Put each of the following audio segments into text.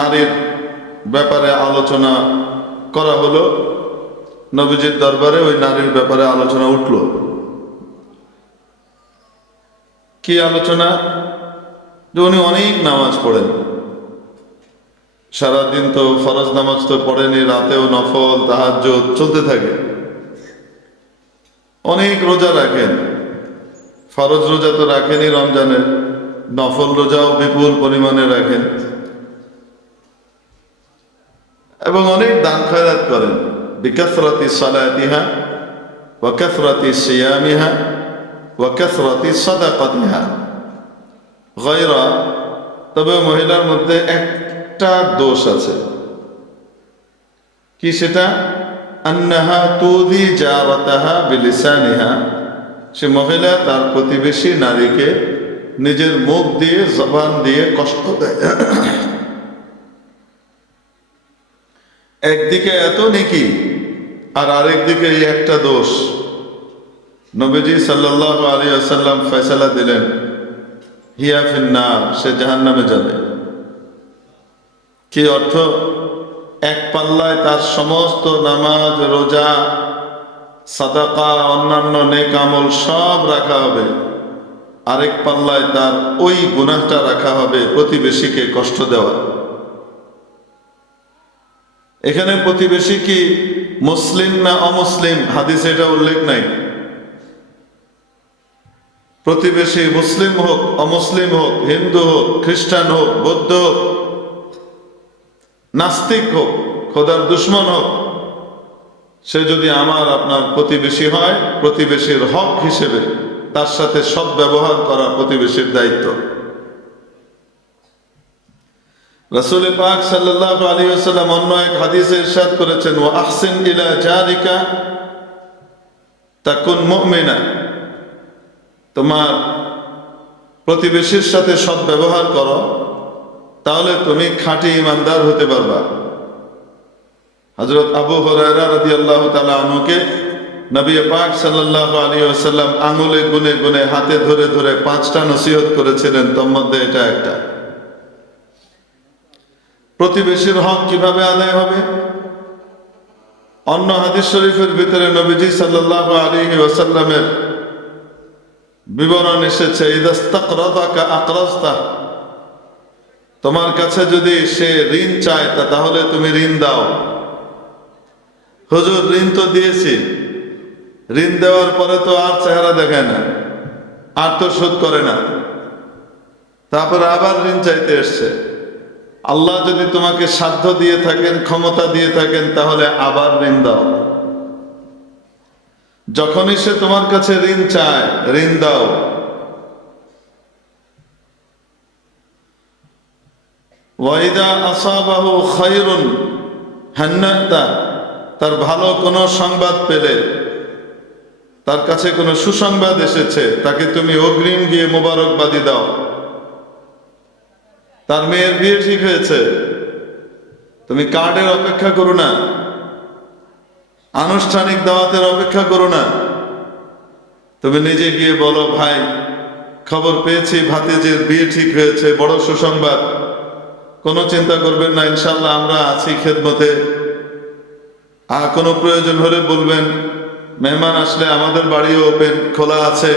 নারীর ব্যাপারে আলোচনা করা হলো, নবীজির দরবারে ওই নারীর ব্যাপারে আলোচনা উঠল। কি আলোচনা? যে উনি অনেক নামাজ পড়েন, সারাদিন তো ফরজ নামাজ তো পড়েনি, রাতেও নফল তাহাজ্জুদ চলতে থাকে, অনেক রোজা রাখেন, ফরজ রোজা তো রাখেনি রমজানের, নফল রোজাও বিপুল পরিমাণে রাখেন এবং অনেক দান খয়রাত করেন। বিকাসরাতি সালাতিহা ওয়া কাসরাতি সিয়ামিহা ওয়া কাসরাতি সাদাকাতিহা গায়রা। তবে মহিলার মধ্যে একটা দোষ আছে। কি সেটা? আন্নাহা তুযি জারাতাহা বিলিসানিহা। সে মহিলা তার প্রতিবেশী নারীকে নিজের মুখ দিয়ে, জবান দিয়ে কষ্ট দেয়। একদিকে এত নেকি আর আরেকদিকে এই একটা দোষ। নবীজি সাল্লাল্লাহু আলাইহি ওয়াসাল্লাম ফয়সালা দিলেন, হিয়া ফিন্নার, সে জাহান্নামে যাবে। কি অর্থ? এক পাল্লায় তার সমস্ত নামাজ, রোজা, সাদাকা, অন্যান্য নেক আমল সব রাখা হবে, আরেক পাল্লায় তার ওই গুনাহটা রাখা হবে, প্রতিবেশীকে কষ্ট দেওয়া। এখানে প্রতিবেশী কি মুসলিম না অমুসলিম হাদিসে এটা উল্লেখ নাই। প্রতিবেশী মুসলিম হোক, অমুসলিম হোক, হিন্দু হোক, খ্রিস্টান হোক, বৌদ্ধ হোক, নাস্তিক হোক, খোদার দুশ্মন হোক, সে যদি আমার আপনার প্রতিবেশী হয়, প্রতিবেশীর হক হিসেবে তার সাথে সৎ ব্যবহার করা প্রতিবেশীর দায়িত্ব। রাসূল পাক সাল্লাল্লাহু আলাইহি ওয়াসাল্লাম অন্য এক হাদিসে ইরশাদ করেছেন, ওয়া আহসিন ইলা জারিকা তাকুন মুমিনা। তোমার প্রতিবেশীর সাথে সৎ ব্যবহার করো, তাহলে তুমি খাঁটি ঈমানদার হতে পারবা। হযরত আবু হুরায়রা রাদিয়াল্লাহু তাআলা আনহুকে নবী পাক সাল্লাল্লাহু আলাইহি ওয়াসাল্লাম আঙুলে গুনে গুনে, হাতে ধরে ধরে 5টা নসিহত করেছিলেন, তার মধ্যে এটা একটা। প্রতিবেশীর হক কিভাবে আদায় হবে? অন্য হাদিস শরীফের ভিতরে নবীজি সাল্লাল্লাহু আলাইহি ওয়াসাল্লামের বিবরণ এসেছে, ইদাস্তাকরাদাকা আকরাজতা। তোমার কাছে যদি সে ঋণ চায় তাহলে তুমি ঋণ দাও। হুজুর ঋণ তো দিয়েছি, ঋণ দেওয়ার পরে তো আর চেহারা দেখায় না, আর তো শোধ করে না, তারপরে আবার ঋণ চাইতে এসছে। আল্লাহ যদি তোমাকে সাধ্য দিয়ে থাকেন, ক্ষমতা দিয়ে থাকেন, তাহলে আবার ঋণ দাও। যখনই সে তোমার কাছে ঋণ চায়, ঋণ দাও। ওয়াইদা আসাবাহু খায়রুন হান্নাতা। তার ভালো কোনো সংবাদ পেলে, তার কাছে কোনো সুসংবাদ এসেছে, তাকে তুমি অগ্রিম গিয়ে মোবারকবাদি দাও। তার মেয়ের বিয়ে ঠিক হয়েছে, তুমি কার্ডের অপেক্ষা করো না, আনুষ্ঠানিক দাওয়াতের অপেক্ষা করো না, তুমি নিজে গিয়ে বলো, ভাই খবর পেয়েছি ভাতিজির বিয়ে ঠিক হয়েছে, বড় সুসংবাদ। কোনো চিন্তা করবেন না, ইনশাল্লাহ আমরা আছি খেদমতে। আর কোনো প্রয়োজন হলে বলবেন, মেহমান আসলে আমাদের বাড়িও ওপেন, খোলা আছে।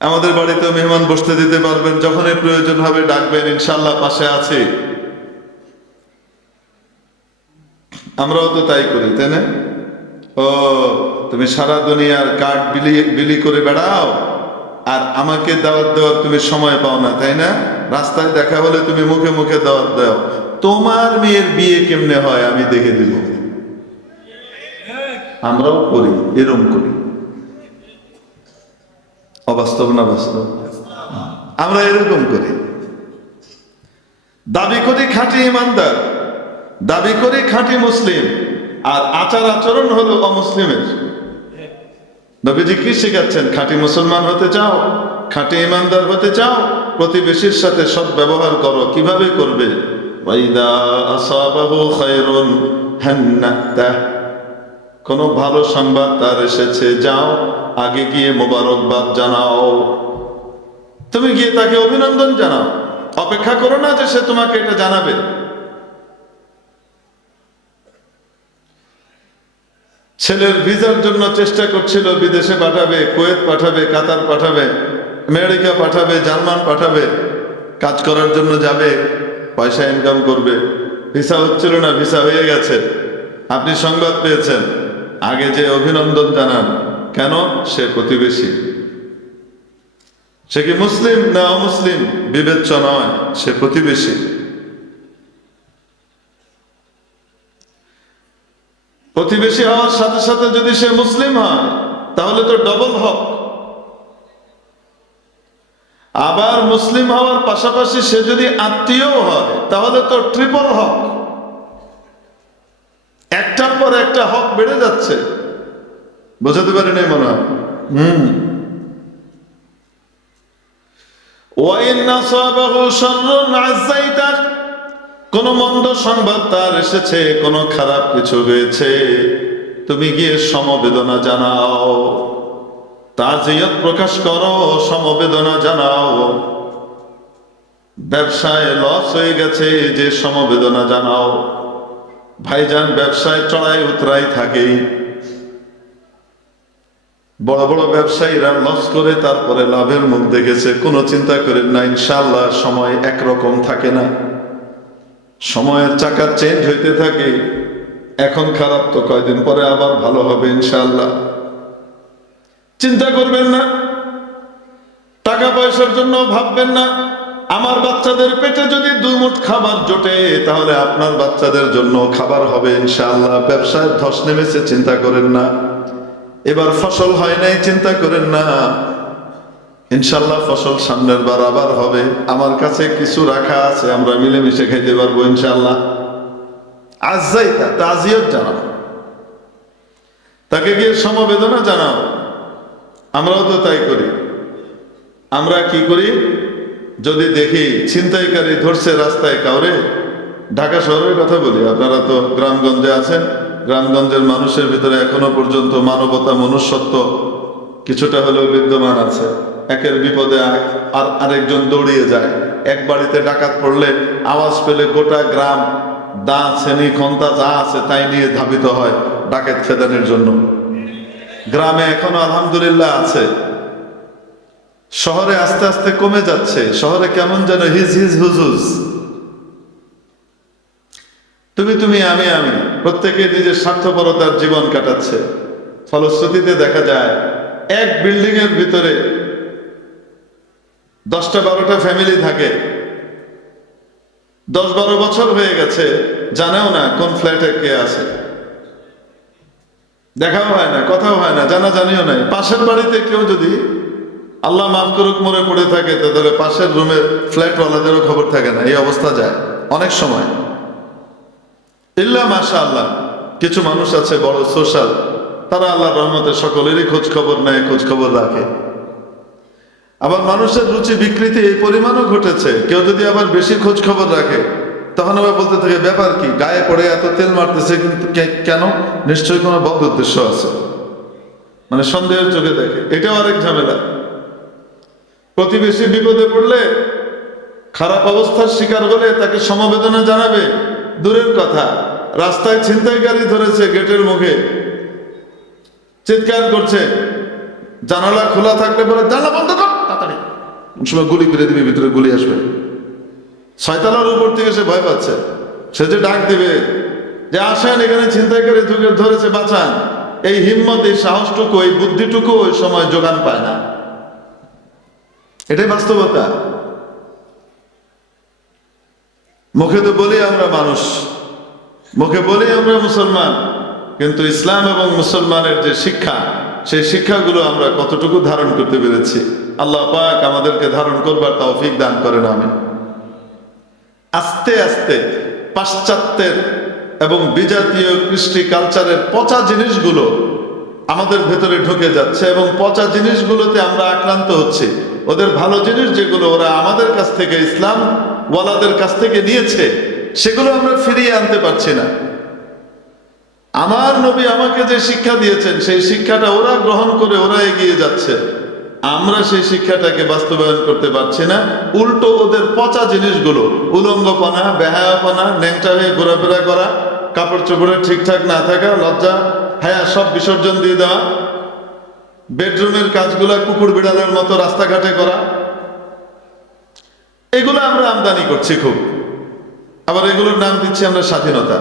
আমাদের বাড়িতেও মেহমান বসতে দিতে পারবেন, যখনই প্রয়োজন হবে ডাকবেন, ইনশাল্লাহ পাশে আছি। আমরাও তো তাই করি, তাই না? ও তুমি সারা দুনিয়ার কার্ড বিলি করে বেড়াও, আর আমাকে দাওয়াত দেওয়ার তুমি সময় পাও না, তাই না? রাস্তায় দেখা হলে তুমি মুখে মুখে দাওয়াত দাও। তোমার মেয়ের বিয়ে কেমনে হয় আমি দেখে দিব। আমরাও করি, এরম করি। অবাস্তব না বাস্তব? আমরা এরকম করি, দাবি করি খাঁটি ইমানদার, দাবি করি খাঁটি মুসলিম, আর আচার আচরণ হলো অমুসলিমের। নবীজি কি শেখাচ্ছেন? খাঁটি মুসলমান হতে চাও, খাঁটি ইমানদার হতে চাও, প্রতিবেশীর সাথে সৎ ব্যবহার করো। কিভাবে করবে? ওয়াইদা আসাবাহু খায়রুন হান্নাতা। কোনো ভালো সংবাদ তার এসেছে, যাও আগে গিয়ে মোবারকবাদ জানাও। তুমি গিয়ে তাকে অভিনন্দন জানাও, অপেক্ষা করো না যে সে তোমাকে এটা জানাবে। ছেলের ভিসার জন্য চেষ্টা করছিল, বিদেশে পাঠাবে, কুয়েত পাঠাবে, কাতার পাঠাবে, আমেরিকা পাঠাবে, জার্মান পাঠাবে, কাজ করার জন্য যাবে, পয়সা ইনকাম করবে। ভিসা হচ্ছিল না, ভিসা হয়ে গেছে। আপনি সংবাদ পেয়েছেন, আগে যে অভিনন্দন জানান। কেন? সে প্রতিবেশী। সে কি মুসলিম না অমুসলিম বিবেচ্য নয়, সে প্রতিবেশী। প্রতিবেশী হওয়ার সাথে সাথে যদি সে মুসলিম হয় তাহলে তো ডবল হক। আবার মুসলিম হওয়ার পাশাপাশি সে যদি আত্মীয় হয় তাহলে তো ট্রিপল হক। একটার পর একটা হক বেড়ে যাচ্ছে। বোঝাতে পারি নাই মনে হয়? কোন মন্দ সংবাদ তার এসেছে, কোন খারাপ কিছু হয়েছে, তুমি গিয়ে সমবেদনা জানাও, তাজিয়ত প্রকাশ করো, সমবেদনা জানাও। ব্যবসায় লস হয়ে গেছে, যে সমবেদনা জানাও। ভাইজান, ব্যবসায় চড়াই উতরাই থাকে। বড় বড় ব্যবসায়ীরা লস করে তারপরে লাভের মুখ দেখেছে। কোনো চিন্তা করেন না, ইনশাআল্লাহ সময় একরকম থাকে না, সময়ের চাকা চেঞ্জ হইতে থাকে। এখন খারাপ তো কয়দিন পরে আবার ভালো হবে ইনশাআল্লাহ। চিন্তা করবেন না, টাকা পয়সার জন্য ভাববেন না। আমার বাচ্চাদের পেটে যদি 2 মুঠ খাবার জোটে তাহলে আপনার বাচ্চাদের জন্য খাবার হবে ইনশাআল্লাহ। ব্যবসায় ধস নেমেছে, চিন্তা করেন না। এবার ফসল হয় নাই, চিন্তা করেন না, ইনশাআল্লাহ ফসল সামনের বার আবার হবে। আমার কাছে কিছু রাখা আছে, আমরা মিলেমিশে খাইতে পারবো ইনশাআল্লাহ। আজ্জাইতা, তাজিয়ত জানাও, তাকে গিয়ে সমবেদনা জানাও। আমরাও তো তাই করি। আমরা কি করি? যদি দেখি ছিনতাইকারী ধরছে রাস্তায় কাউরে, ঢাকা শহরের কথা বলি, আপনারা তো গ্রামগঞ্জে আছেন, গ্রামগঞ্জের মানুষের ভিতরে এখনো পর্যন্ত মানবতা, মনুষ্যত্ব কিছুটা হলেও বিদ্যমান আছে। একের বিপদে আর আরেকজন দৌড়িয়ে যায়। এক বাড়িতে ডাকাত পড়লে আওয়াজ পেলে গোটা গ্রাম দা, ছেনি, খন্তা যা আছে তাই নিয়ে ধাবিত হয় ডাকাত খেদানোর জন্য। গ্রামে এখনো আলহামদুলিল্লাহ আছে। শহরে আস্তে আস্তে কমে যাচ্ছে। শহরে কেমন যেন হিজ হিজ হুজুজ, তুমি আমি আমি, প্রত্যেকে নিজের স্বার্থপরতার জীবন কাটাচ্ছে। ফলশ্রুতিতে দেখা যায় এক বিল্ডিং এর ভিতরে 10-12টা ফ্যামিলি থাকে। 10-12 বছর হয়ে গেছে, জানেও না কোন ফ্ল্যাটে কে আছে, দেখাও হয় না, কথাও হয় না, জানাজানিও নাই। পাশের বাড়িতে কেউ যদি আল্লাহ মাফ করুক মরে পড়ে থাকে তাহলে পাশের রুমের ফ্ল্যাটওয়ালাদেরও খবর থাকে না। এই অবস্থা যায় অনেক সময়। ইল্লা মাশাআল্লাহ কিছু মানুষ আছে বড় সোশ্যাল, তারা আল্লাহর রহমতে সকলেরই খোঁজ খবর নেয়, খোঁজ খবর রাখে। আবার মানুষের রুচি বিকৃতি এই পরিমাণও ঘটেছে। কেউ যদি আবার বেশি খোঁজ খবর রাখে তখন আবার বলতে থাকে, ব্যাপার কি, গায়ে পড়ে এত তেল মারতেছে কিন্তু কেন? নিশ্চয়ই কোনো বদ উদ্দেশ্য আছে, মানে সন্দেহের চোখে দেখে। এটাও আরেক ঝামেলা। প্রতিবেশী বিপদে পড়লে, খারাপ অবস্থার শিকার হলে তাকে সমবেদনা জানাবে দূরের কথা, রাস্তায় ছিনতাইকারী ধরেছে, গেটের মুখে চিৎকার করছে, জানালা খোলা থাকলে বলে জানালা বন্ধ কর তাড়াতাড়ি, সময় গুলি করে দিবে, ভিতরে গুলি আসবে। 6তলার উপর থেকে সে ভয় পাচ্ছে, সে যে ডাক দিবে যে আসেন এখানে ছিনতাইকারী ধরেছে, বাঁচান, এই হিম্মত, এই সাহসটুকু, এই বুদ্ধিটুকু ওই সময় যোগান পায় না। এটাই বাস্তবতা। মুখে তো বলি আমরা মানুষ, মুখে বলি আমরা মুসলমান, কিন্তু ইসলাম এবং মুসলমানের যে শিক্ষা, সেই শিক্ষাগুলো আমরা কতটুকু ধারণ করতে পেরেছি। আল্লাহ পাক আমাদেরকে ধারণ করবার তৌফিক দান করেন। আমি আস্তে আস্তে পাশ্চাত্যের এবং বিজাতীয় কৃষ্টি কালচারের পচা জিনিসগুলো আমাদের ভেতরে ঢুকে যাচ্ছে এবং পচা জিনিসগুলোতে আমরা আক্রান্ত হচ্ছি। ওদের ভালো জিনিস যেগুলো ওরা আমাদের কাছ থেকে, ইসলাম ওয়ালাদের কাছ থেকে নিয়েছে, সেগুলো আমরা ফিরিয়ে আনতে পারছি না। আমার নবী আমাকে যে শিক্ষা দিয়েছেন সেই শিক্ষাটা ওরা গ্রহণ করে ওরা এগিয়ে যাচ্ছে। আমরা সেই শিক্ষাটাকে বাস্তবায়ন করতে পারছি না, উল্টো ওদের পচা জিনিসগুলো, উলঙ্গপনা, বেহায়াপনা, ন্যাংটা হয়ে ঘোরাফেরা করা, কাপড় চোপড়ে ঠিকঠাক না থাকা, লজ্জা হায়া সব বিসর্জন দিয়ে দেওয়া, বেডরুমের কাজগুলা কুকুর বিড়ালের মতো রাস্তাঘাটে করা, এগুলো আমরা আমদানি করছি খুব। আবার এগুলোর নাম দিচ্ছি আমরা স্বাধীনতা।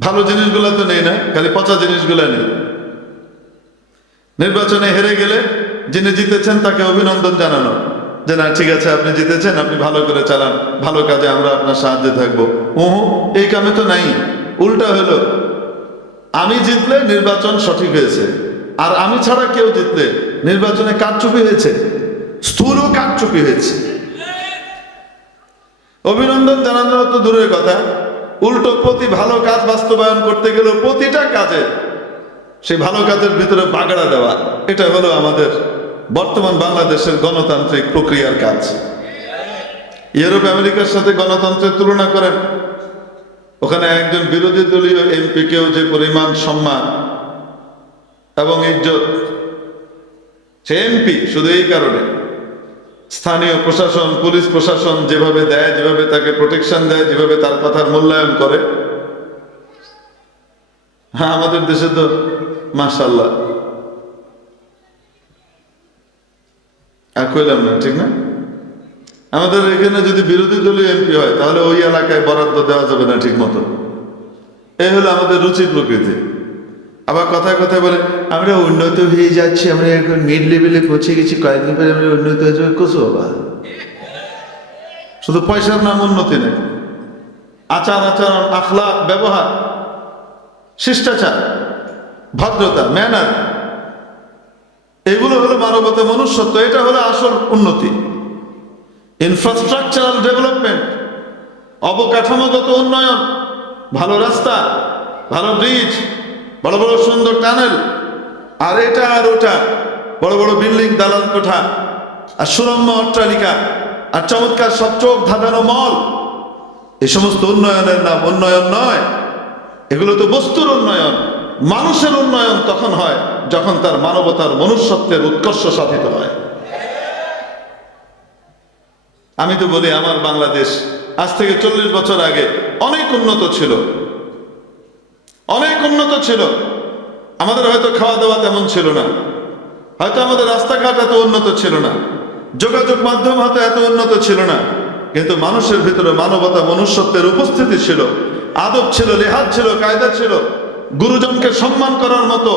ভালো জিনিসগুলো তো নেই না, খালি পচা জিনিসগুলো নেই। নির্বাচনে হেরে গেলে যিনি জিতেছেন তাকে অভিনন্দন জানানো, যে না ঠিক আছে আপনি জিতেছেন, আপনি ভালো করে চালান, ভালো কাজে আমরা আপনার সাহায্যে থাকবো। এই কামে তো নাই, উল্টা হলো আমি জিতলে নির্বাচন সঠিক হয়েছে, আর আমি ছাড়া কেউ জিতলে নির্বাচনে কারচুপি হয়েছে, স্থূল কারচুপি হয়েছে। অভিনন্দন জানানো তো দূরের কথা, উল্টো প্রতি ভালো কাজ বাস্তবায়ন করতে গেলে প্রতিটা কাজে সেই ভালো কাজের ভিতরে বাগড়া দেওয়া, এটা হলো আমাদের বর্তমান বাংলাদেশের গণতান্ত্রিক প্রক্রিয়ার কাজ। ইউরোপ আমেরিকার সাথে গণতন্ত্রের তুলনা করেন, ওখানে একজন বিরোধী দলীয় এমপিকেও যে পরিমাণ সম্মান এবং ইজ্জত, সে এমপি শুধু এই কারণে স্থানীয় প্রশাসন, পুলিশ প্রশাসন যেভাবে দেয়, যেভাবে তাকে প্রোটেকশন দেয়, যেভাবে তার কথার মূল্যায়ন করে। হ্যাঁ, আমাদের দেশে তো মাশাআল্লাহ আর কইলাম না, ঠিক না? আমাদের এখানে যদি বিরোধী দলীয় এমপি হয় তাহলে ওই এলাকায় বরাদ্দ দেওয়া যাবে না ঠিক মতো। এই হলো আমাদের রুচি প্রকৃতি। আবার কথায় কথায় বলে আমরা উন্নত হয়ে যাচ্ছি, আমরা এখন মিড লেভেলে পৌঁছে গেছি, কয়েকদিন পরে আমরা উন্নত হয়ে যাবে। কচু বাবা, শুধু পয়সার নাম উন্নতি নেই। আচার আচরণ, আখলাক, ব্যবহার, শিষ্টাচার, ভদ্রতা, ম্যানার, এগুলো হলো মানবতা, মনুষ্যত্ব। এটা হলো আসল উন্নতি। ইনফ্রাস্ট্রাকচারাল ডেভেলপমেন্ট, অবকাঠামোগত উন্নয়ন, ভালো রাস্তা, ভালো ব্রিজ, বড় বড় সুন্দর টানেল, আর এটা আর ওটা, বড় বড় বিল্ডিং, দালান কোঠা, আর সুরম্য অট্টালিকা, আর চমৎকার সব চোখ ধাঁধানো মল, এই সমস্ত উন্নয়নের নাম উন্নয়ন নয়। এগুলো তো বস্তুর উন্নয়ন। মানুষের উন্নয়ন তখন হয় যখন তার মানবতার, মনুষ্যত্বের উৎকর্ষ সাধিত হয়। আমি তো বলি আমার বাংলাদেশ আজ থেকে 40 বছর আগে অনেক উন্নত ছিল, অনেক উন্নত ছিল। আমাদের হয়তো খাওয়া দাওয়া তেমন ছিল না, হয়তো আমাদের রাস্তাঘাট এত উন্নত ছিল না, যোগাযোগ মাধ্যম হয়তো এত উন্নত ছিল না, কিন্তু মানুষের ভিতরে মানবতা, মনুষ্যত্বের উপস্থিতি ছিল, আদব ছিল, লেহাজ ছিল, কায়দা ছিল, গুরুজনকে সম্মান করার মতো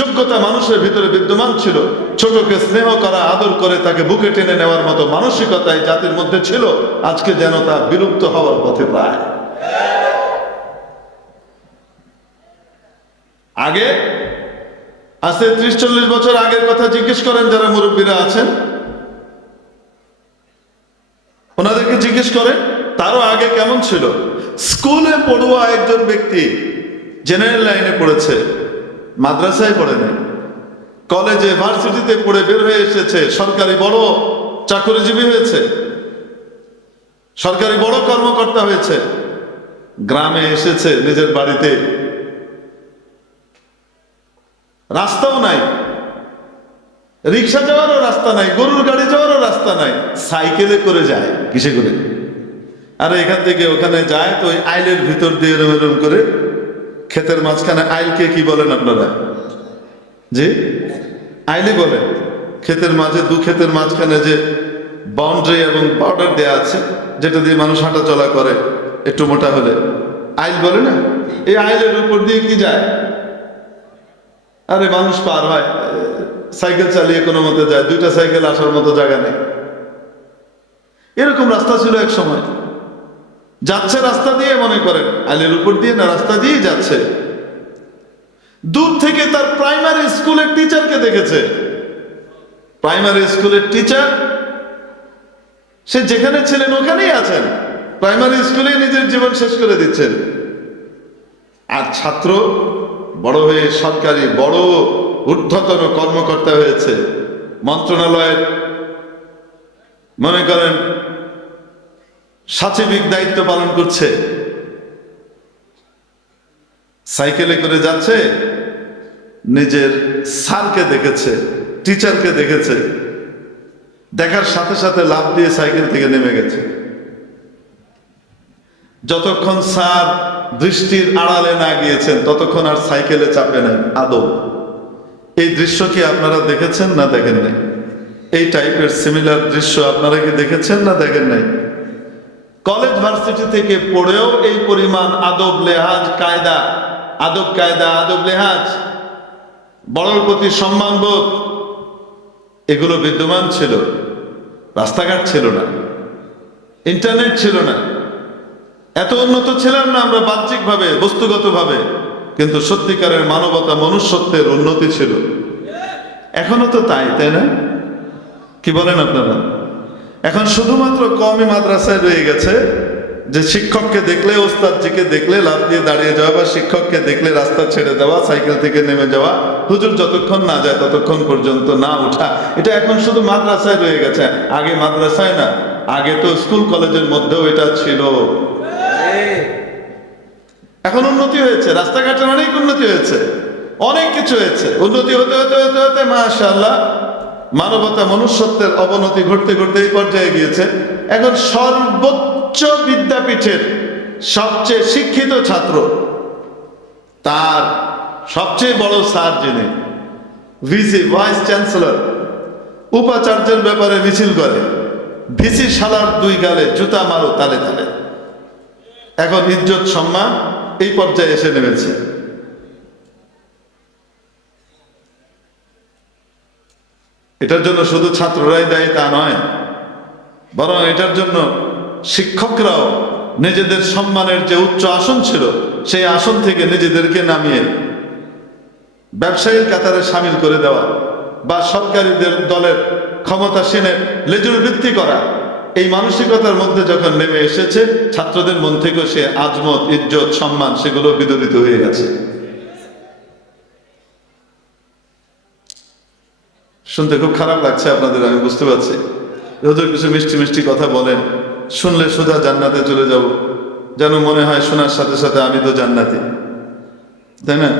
যোগ্যতা মানুষের ভিতরে বিদ্যমান ছিল, ছোটকে স্নেহ করা, আদর করে তাকে বুকে টেনে নেওয়ার মতো মানসিকতা এই জাতির মধ্যে ছিল। আজকে যেন তা বিলুপ্ত হওয়ার পথে প্রায়। আগে আজকে 30-40 বছর আগের কথা জিজ্ঞেস করেন যারা মুরব্বীরা আছেন, ওনাদেরকে জিজ্ঞেস করেন তারও আগে কেমন ছিল। স্কুলে পড়ুয়া একজন ব্যক্তি জেনারেল লাইনে পড়েছে, মাদ্রাসায় পড়ে নাই, কলেজে ভার্সিটিতে পড়ে বের হয়ে এসেছে, সরকারি বড় চাকরিজীবী হয়েছে, সরকারি বড় কর্মকর্তা হয়েছে, গ্রামে এসেছে নিজের বাড়িতে রাস্তাও নাই, রিক্সা যাওয়ারও রাস্তা নাই, গরুর গাড়ি যাওয়ারও রাস্তা নাই, সাইকেলে করে যায়। কিসে করে? আর এখান থেকে ওখানে যায় তো ওই আইলের ভিতর দিয়ে এরম এরম করে, ক্ষেতের মাঝখানে, আইলকে কি বলেন আপনারা? জি, আইলি বলেন। ক্ষেতের মাঝে, দু ক্ষেতের মাঝখানে যে বাউন্ডারি এবং বর্ডার দেয়া আছে, যেটা দিয়ে মানুষ হাঁটা চলা করে একটু মোটা হলে, আইল বলে না? এই আইলের উপর দিয়ে কি যায়? আরে মানুষ পার হয়, সাইকেল চালিয়ে কোনো মতে যায়, দুইটা সাইকেল আসার মতো জায়গা নেই। এরকম রাস্তা ছিল এক সময়। যাচ্ছে রাস্তা দিয়ে, মনে করেন আইলের উপর দিয়ে না, রাস্তা দিয়ে যাচ্ছে। দূর থেকে তার প্রাইমারি স্কুলের টিচারকে দেখেছে। প্রাইমারি স্কুলের টিচার, সে যেখানে ছিলেন ওখানেই আছেন, প্রাইমারি স্কুলে নিজের জীবন শেষ করে দিচ্ছেন। আর ছাত্র বড় হয়ে সরকারি বড় ঊর্ধ্বতন কর্মকর্তা হয়েছে, মন্ত্রণালয়ের মনে করেন সচিবিক দায়িত্ব পালন করছে, সাইকেলে করে যাচ্ছে, নিজের স্যারকে দেখেছে, টিচারকে দেখেছে, দেখার সাথে সাথে লাফ দিয়ে সাইকেল থেকে নেমে গেছে। যতক্ষণ স্যার দৃষ্টির আড়ালে না গিয়েছেন ততক্ষণ আর সাইকেলে চাপে নাই আদৌ। এই দৃশ্য কি আপনারা দেখেছেন না দেখেন নাই? এই টাইপের সিমিলার দৃশ্য আপনারা কি দেখেছেন না দেখেন নাই? কলেজ ভার্সিটি থেকে পড়েও এই পরিমাণ আদব লেহাজ কায়দা, আদব কায়দা, আদব লেহাজ, বড়র প্রতি সম্মানবোধ, এগুলো বিদ্যমান ছিল। রাস্তাঘাট ছিল না, ইন্টারনেট ছিল না, এত উন্নত ছিলাম না আমরা বাহ্যিকভাবে, বস্তুগতভাবে, কিন্তু সত্যিকারের মানবতা, মনুষ্যত্বের উন্নতি ছিল। এখনো তো তাই, তাই না? কি বলেন আপনারা? এখন শুধুমাত্র কমই মাদ্রাসায় রয়ে গেছে যে শিক্ষককে দেখলে, ওস্তাদজিকে দেখলে লাফ দিয়ে দাঁড়িয়ে যাওয়া, বা শিক্ষককে দেখলে রাস্তা ছেড়ে দেওয়া, সাইকেল থেকে নেমে যাওয়া, হুজুর যতক্ষণ না যায় ততক্ষণ পর্যন্ত না উঠা, এটা এখন শুধু মাদ্রাসায় রয়ে গেছে। আগে মাদ্রাসায় না, আগে তো স্কুল কলেজের মধ্যেও এটা ছিল। এখন উন্নতি হয়েছে, রাস্তাঘাটের অনেক উন্নতি হয়েছে, অনেক কিছু হয়েছে। উন্নতি হতে হতে হতে হতে মাশাআল্লাহ মানবতা, মনুষ্যত্বের অবনতি ঘটতে ঘটতে এই পর্যায়ে গিয়েছে। এখন সর্বোচ্চ বিদ্যাপীঠের সবচেয়ে শিক্ষিত ছাত্র, তার সবচেয়ে বড় স্যার যিনি ভিসি, ভাইস চ্যান্সেলর, উপাচার্যের ব্যাপারে মিছিল করে, ভিসি শালার দুই গালে জুতা মারো তালে তালে। এখন ইজ্জত সম্মান এই পর্যায়ে এসে নেমেছে। এটার জন্য শুধু ছাত্ররাই দায়ী তা নয়, বরং এটার জন্য শিক্ষকরাও নিজেদের সম্মানের যে উচ্চ আসন ছিল সেই আসন থেকে নিজেদেরকে নামিয়ে ব্যবসায়ীর কাতারে সামিল করে দেওয়া, বা সরকারি দলের ক্ষমতাসীনের লেজুর বৃত্তি করা, এই মানসিকতার মধ্যে যখন নেমে এসেছে, ছাত্রদের মন থেকেও সে আজমত, ইজ্জত, সম্মান সেগুলো বিদরিত হয়ে গেছে। শুনতে খুব খারাপ লাগছে আপনাদের, আমি বুঝতে পারছি। হুজুর কিছু মিষ্টি মিষ্টি কথা বলেন, শুনলে সোজা জান্নাতে চলে যাব, যেন মনে হয় শোনার সাথে সাথে আমি তো জান্নাতি, তাই না?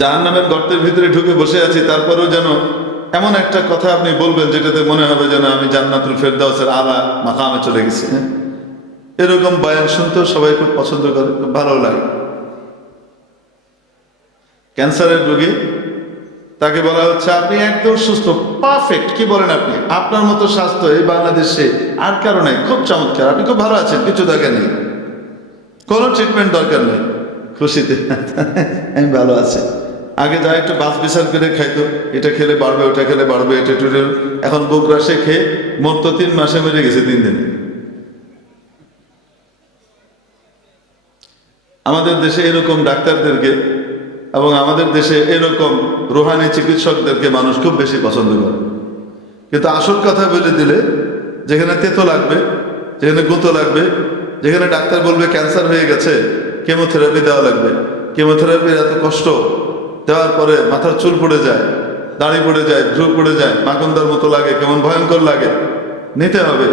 জাহান্নামের গর্তের ভিতরে ঢুকে বসে আছি, তারপরেও যেন এমন একটা কথা আপনি বলবেন যেটাতে মনে হবে যেন আমি জান্নাতুল ফেরদাউসের আলা মাকামে চলে গেছি। হ্যাঁ, এরকম বয়ান শুনতেও সবাই খুব পছন্দ করে, খুব ভালো লাগে। ক্যান্সারের রোগী, তাকে বলা হচ্ছে আপনি একদম সুস্থ, পারফেক্ট। কি বলেন আপনি? আপনার মতো স্বাস্থ্য এই বাংলাদেশে আর কারো নাই, খুব চমৎকার, আপনি খুব ভালো আছেন, কিছু দরকার নেই, কোনো ট্রিটমেন্ট দরকার নেই। খুশিতে আমি ভালো আছি। আগে যা একটু বাস বিচার করে খাইতো, এটা খেলে বাড়বে, ওটা খেলে বাড়বে, এটা টুটে, এখন বুক রাশে খেয়ে মোট তো 3 মাসে মরে গেছে 3 দিনে। আমাদের দেশে এরকম ডাক্তারদেরকে এবং আমাদের দেশে এরকম রুহানি চিকিৎসকদেরকে মানুষ খুব বেশি পছন্দ করে। কিন্তু আসল কথা বলে দিলে, যেখানে তেতো লাগবে, যেখানে গুঁতো লাগবে, যেখানে ডাক্তার বলবে ক্যান্সার হয়ে গেছে, কেমোথেরাপি দেওয়া লাগবে, কেমোথেরাপির এত কষ্ট, দেওয়ার পরে মাথার চুল পড়ে যায়, দাড়ি পড়ে যায়, ভ্রু পড়ে যায়, মাকন্দার মতো লাগে, কেমন ভয়ঙ্কর লাগে, নিতে হবে,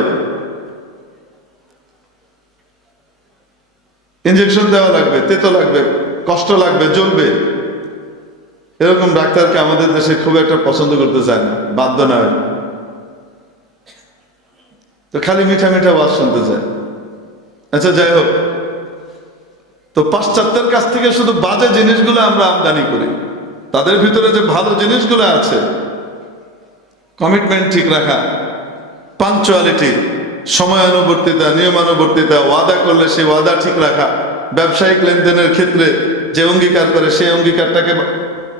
ইঞ্জেকশন দেওয়া লাগবে, তেতো লাগবে, কষ্ট লাগবে, জ্বলবে। এরকম ডাক্তারকে আমাদের দেশে খুব একটা পছন্দ করতে চায় না, বাধ্য না হয়, তো খালি মিঠা মিঠা ওয়াজ শুনতে চায়। আচ্ছা, যাই হোক, তো পাশ্চাত্যের কাছ থেকে শুধু বাজে জিনিসগুলো আমরা আমদানি করি, তাদের ভিতরে যে ভালো জিনিসগুলো আছে, কমিটমেন্ট ঠিক রাখা, পাঞ্চুয়ালিটি, সময়ানুবর্তিতা, নিয়মানুবর্তিতা, ওয়াদা করলে সেই ওয়াদা ঠিক রাখা, ব্যবসায়িক লেনদেনের ক্ষেত্রে যে অঙ্গীকার করে সেই অঙ্গীকারটাকে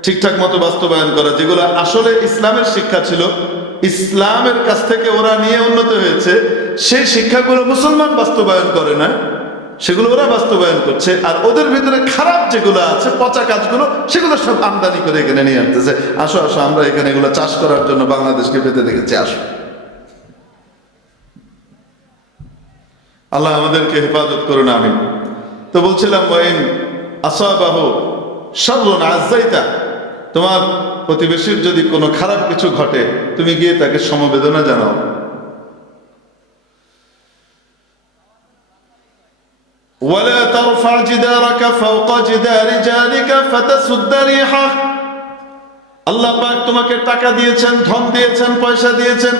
ঠিকঠাক মতো বাস্তবায়ন করা, যেগুলো আসলে ইসলামের শিক্ষা ছিল, ইসলামের কাছ থেকে ওরা নিয়ে উন্নত হয়েছে, সেই শিক্ষাগুলো মুসলমান বাস্তবায়ন করে না, সেগুলো ওরা বাস্তবায়ন করছে। আর ওদের ভিতরে খারাপ যেগুলো আছে, পচা কাজগুলো, সেগুলো সব আমদানি করে এখানে নিয়ে আসতেছে। আসো আসো, আমরা এখানে এগুলো চাষ করার জন্য বাংলাদেশকে পেতে দেখেছি, আসো। আল্লাহ আমাদেরকে হেফাজত করুন, আমিন। তো বলছিলাম, ওয়াইন আসাবাহু শাররুন আযাইতা, তোমার প্রতিবেশীর যদি কোনো খারাপ কিছু ঘটে, তুমি গিয়ে তাকে সমবেদনা জানাও। ওয়ালা তারফা জিদারাকা ফাওকা জিদারি জারিকা ফাতাসুদ্দা রিহা। আল্লাহ পাক তোমাকে টাকা দিয়েছেন, ধন দিয়েছেন, পয়সা দিয়েছেন,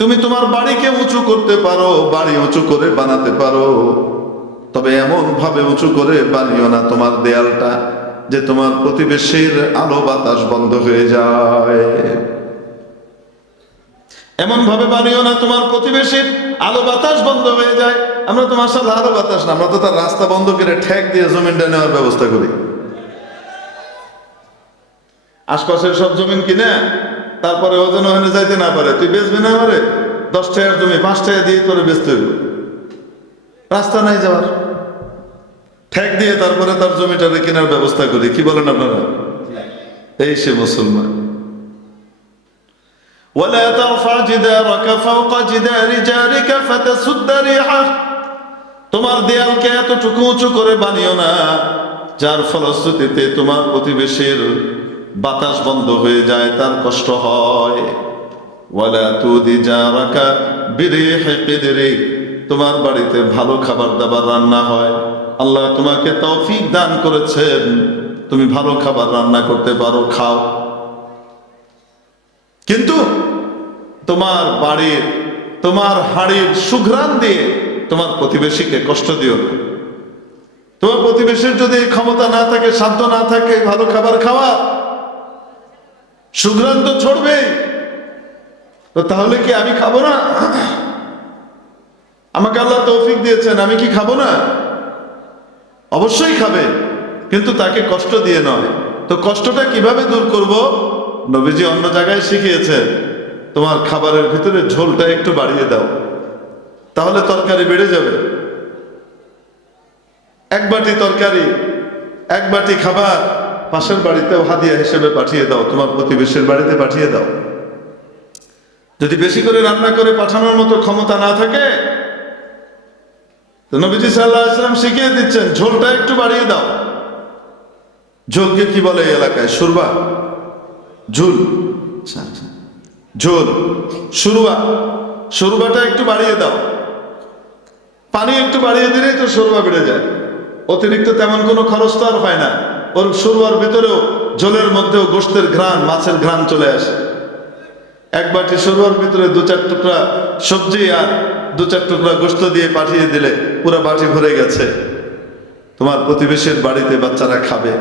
তুমি তোমার বাড়িকে উঁচু করতে পারো, বাড়ি উঁচু করে বানাতে পারো, তবে এমন ভাবে উঁচু করে বানিও না তোমার দেয়ালটা যে তোমার প্রতিবেশীর আলো বাতাস বন্ধ হয়ে যায়। এমন ভাবে বানিও না তোমার প্রতিবেশীর আলো বাতাস বন্ধ হয়ে যায়। আমরা তো মাশাআল্লাহ আলো বাতাস না, আমরা তো তার রাস্তা বন্ধ করে ঠেক দিয়ে জমিনটা নেওয়ার ব্যবস্থা করি। আশপাশের সব জমিন কিনে তারপরে ও যেন ওখানে যাইতে না পারে, তুই বেচবি না আমারে, 10 টাকার জমি 5 টাকা দিয়ে তোরে বেচতে হইব। রাস্তা নাই যাওয়ার, ঠেক দিয়ে তারপরে তার জমিটারে কেনার ব্যবস্থা করি। কি বলেন আপনারা? এই সে মুসলমান। ওয়ালা তারফা জিদারাকা ফাওকা জিদারি জারিকা ফাতাসুদ্দা রিহা। তোমার দেয়ালকে এতটুকু উঁচু করে বানিও না যার ফলশ্রুতিতে তোমার প্রতিবেশীর বাতাস বন্ধ হয়ে যায়, তার কষ্ট হয়। ওয়ালা তুদি জারাকা বিরিহি কিদরি। তোমার বাড়িতে ভালো খাবার দাবার রান্না হয়, আল্লাহ তোমাকে তৌফিক দান করেছেন, তুমি ভালো খাবার রান্না করতে পারো, খাও। কিন্তু তোমার বাড়ির, তোমার হাড়ির সুঘ্রাণ দিয়ে তোমার প্রতিবেশীকে কষ্ট দিও না। তোমার প্রতিবেশীর যদি ক্ষমতা না থাকে, সাধ্য না থাকে ভালো খাবার খাওয়া, সুঘ্রাণ তো ছড়বেই। তো তাহলে কি আমি খাবো না? আমাকে আল্লাহ তৌফিক দিয়েছেন, আমি কি খাবো না? অবশ্যই খাবে, কিন্তু তাকে কষ্ট দিয়ে নয়। তো কষ্টটা কিভাবে দূর করব? নবীজি অন্য জায়গায় শিখিয়েছেন, তোমার খাবারের ভিতরে ঝোলটা একটু বাড়িয়ে দাও, তাহলে তরকারি বেড়ে যাবে। এক বাটি তরকারি, এক বাটি খাবার পাশের বাড়িতেও হাদিয়া হিসেবে পাঠিয়ে দাও, তোমার প্রতিবেশীর বাড়িতে পাঠিয়ে দাও। যদি বেশি করে রান্না করে পাঠানোর মতো ক্ষমতা না থাকে, তো নবীজি সাল্লাল্লাহু আলাইহি ওয়াসাল্লাম শিখিয়ে দিচ্ছেন ঝোলটা একটু বাড়িয়ে দাও। ঝোলকে কি বলে এই এলাকায়? সুরবা, ঝুল, ঝোল, সুরবা। সুরবাটা একটু বাড়িয়ে দাও। পানি একটু বাড়িয়ে দিলেই তো সুরবা বেড়ে যায়। অতিরিক্ত তেমন কোনো খরচ তো আর হয় না। ওর সুরবার ভিতরেও, ঝোলের মধ্যেও গোশতের ঘ্রাণ, মাছের ঘ্রাণ চলে আসে। এক বাটি সুরবার ভিতরে 2-4 টুকরা সবজি আর 2-4 টুকরা গোশত দিয়ে পাঠিয়ে দিলে পুরো বাটি ভরে গেছে। তোমার প্রতিবেশীর বাড়িতে বাচ্চারা খাবে,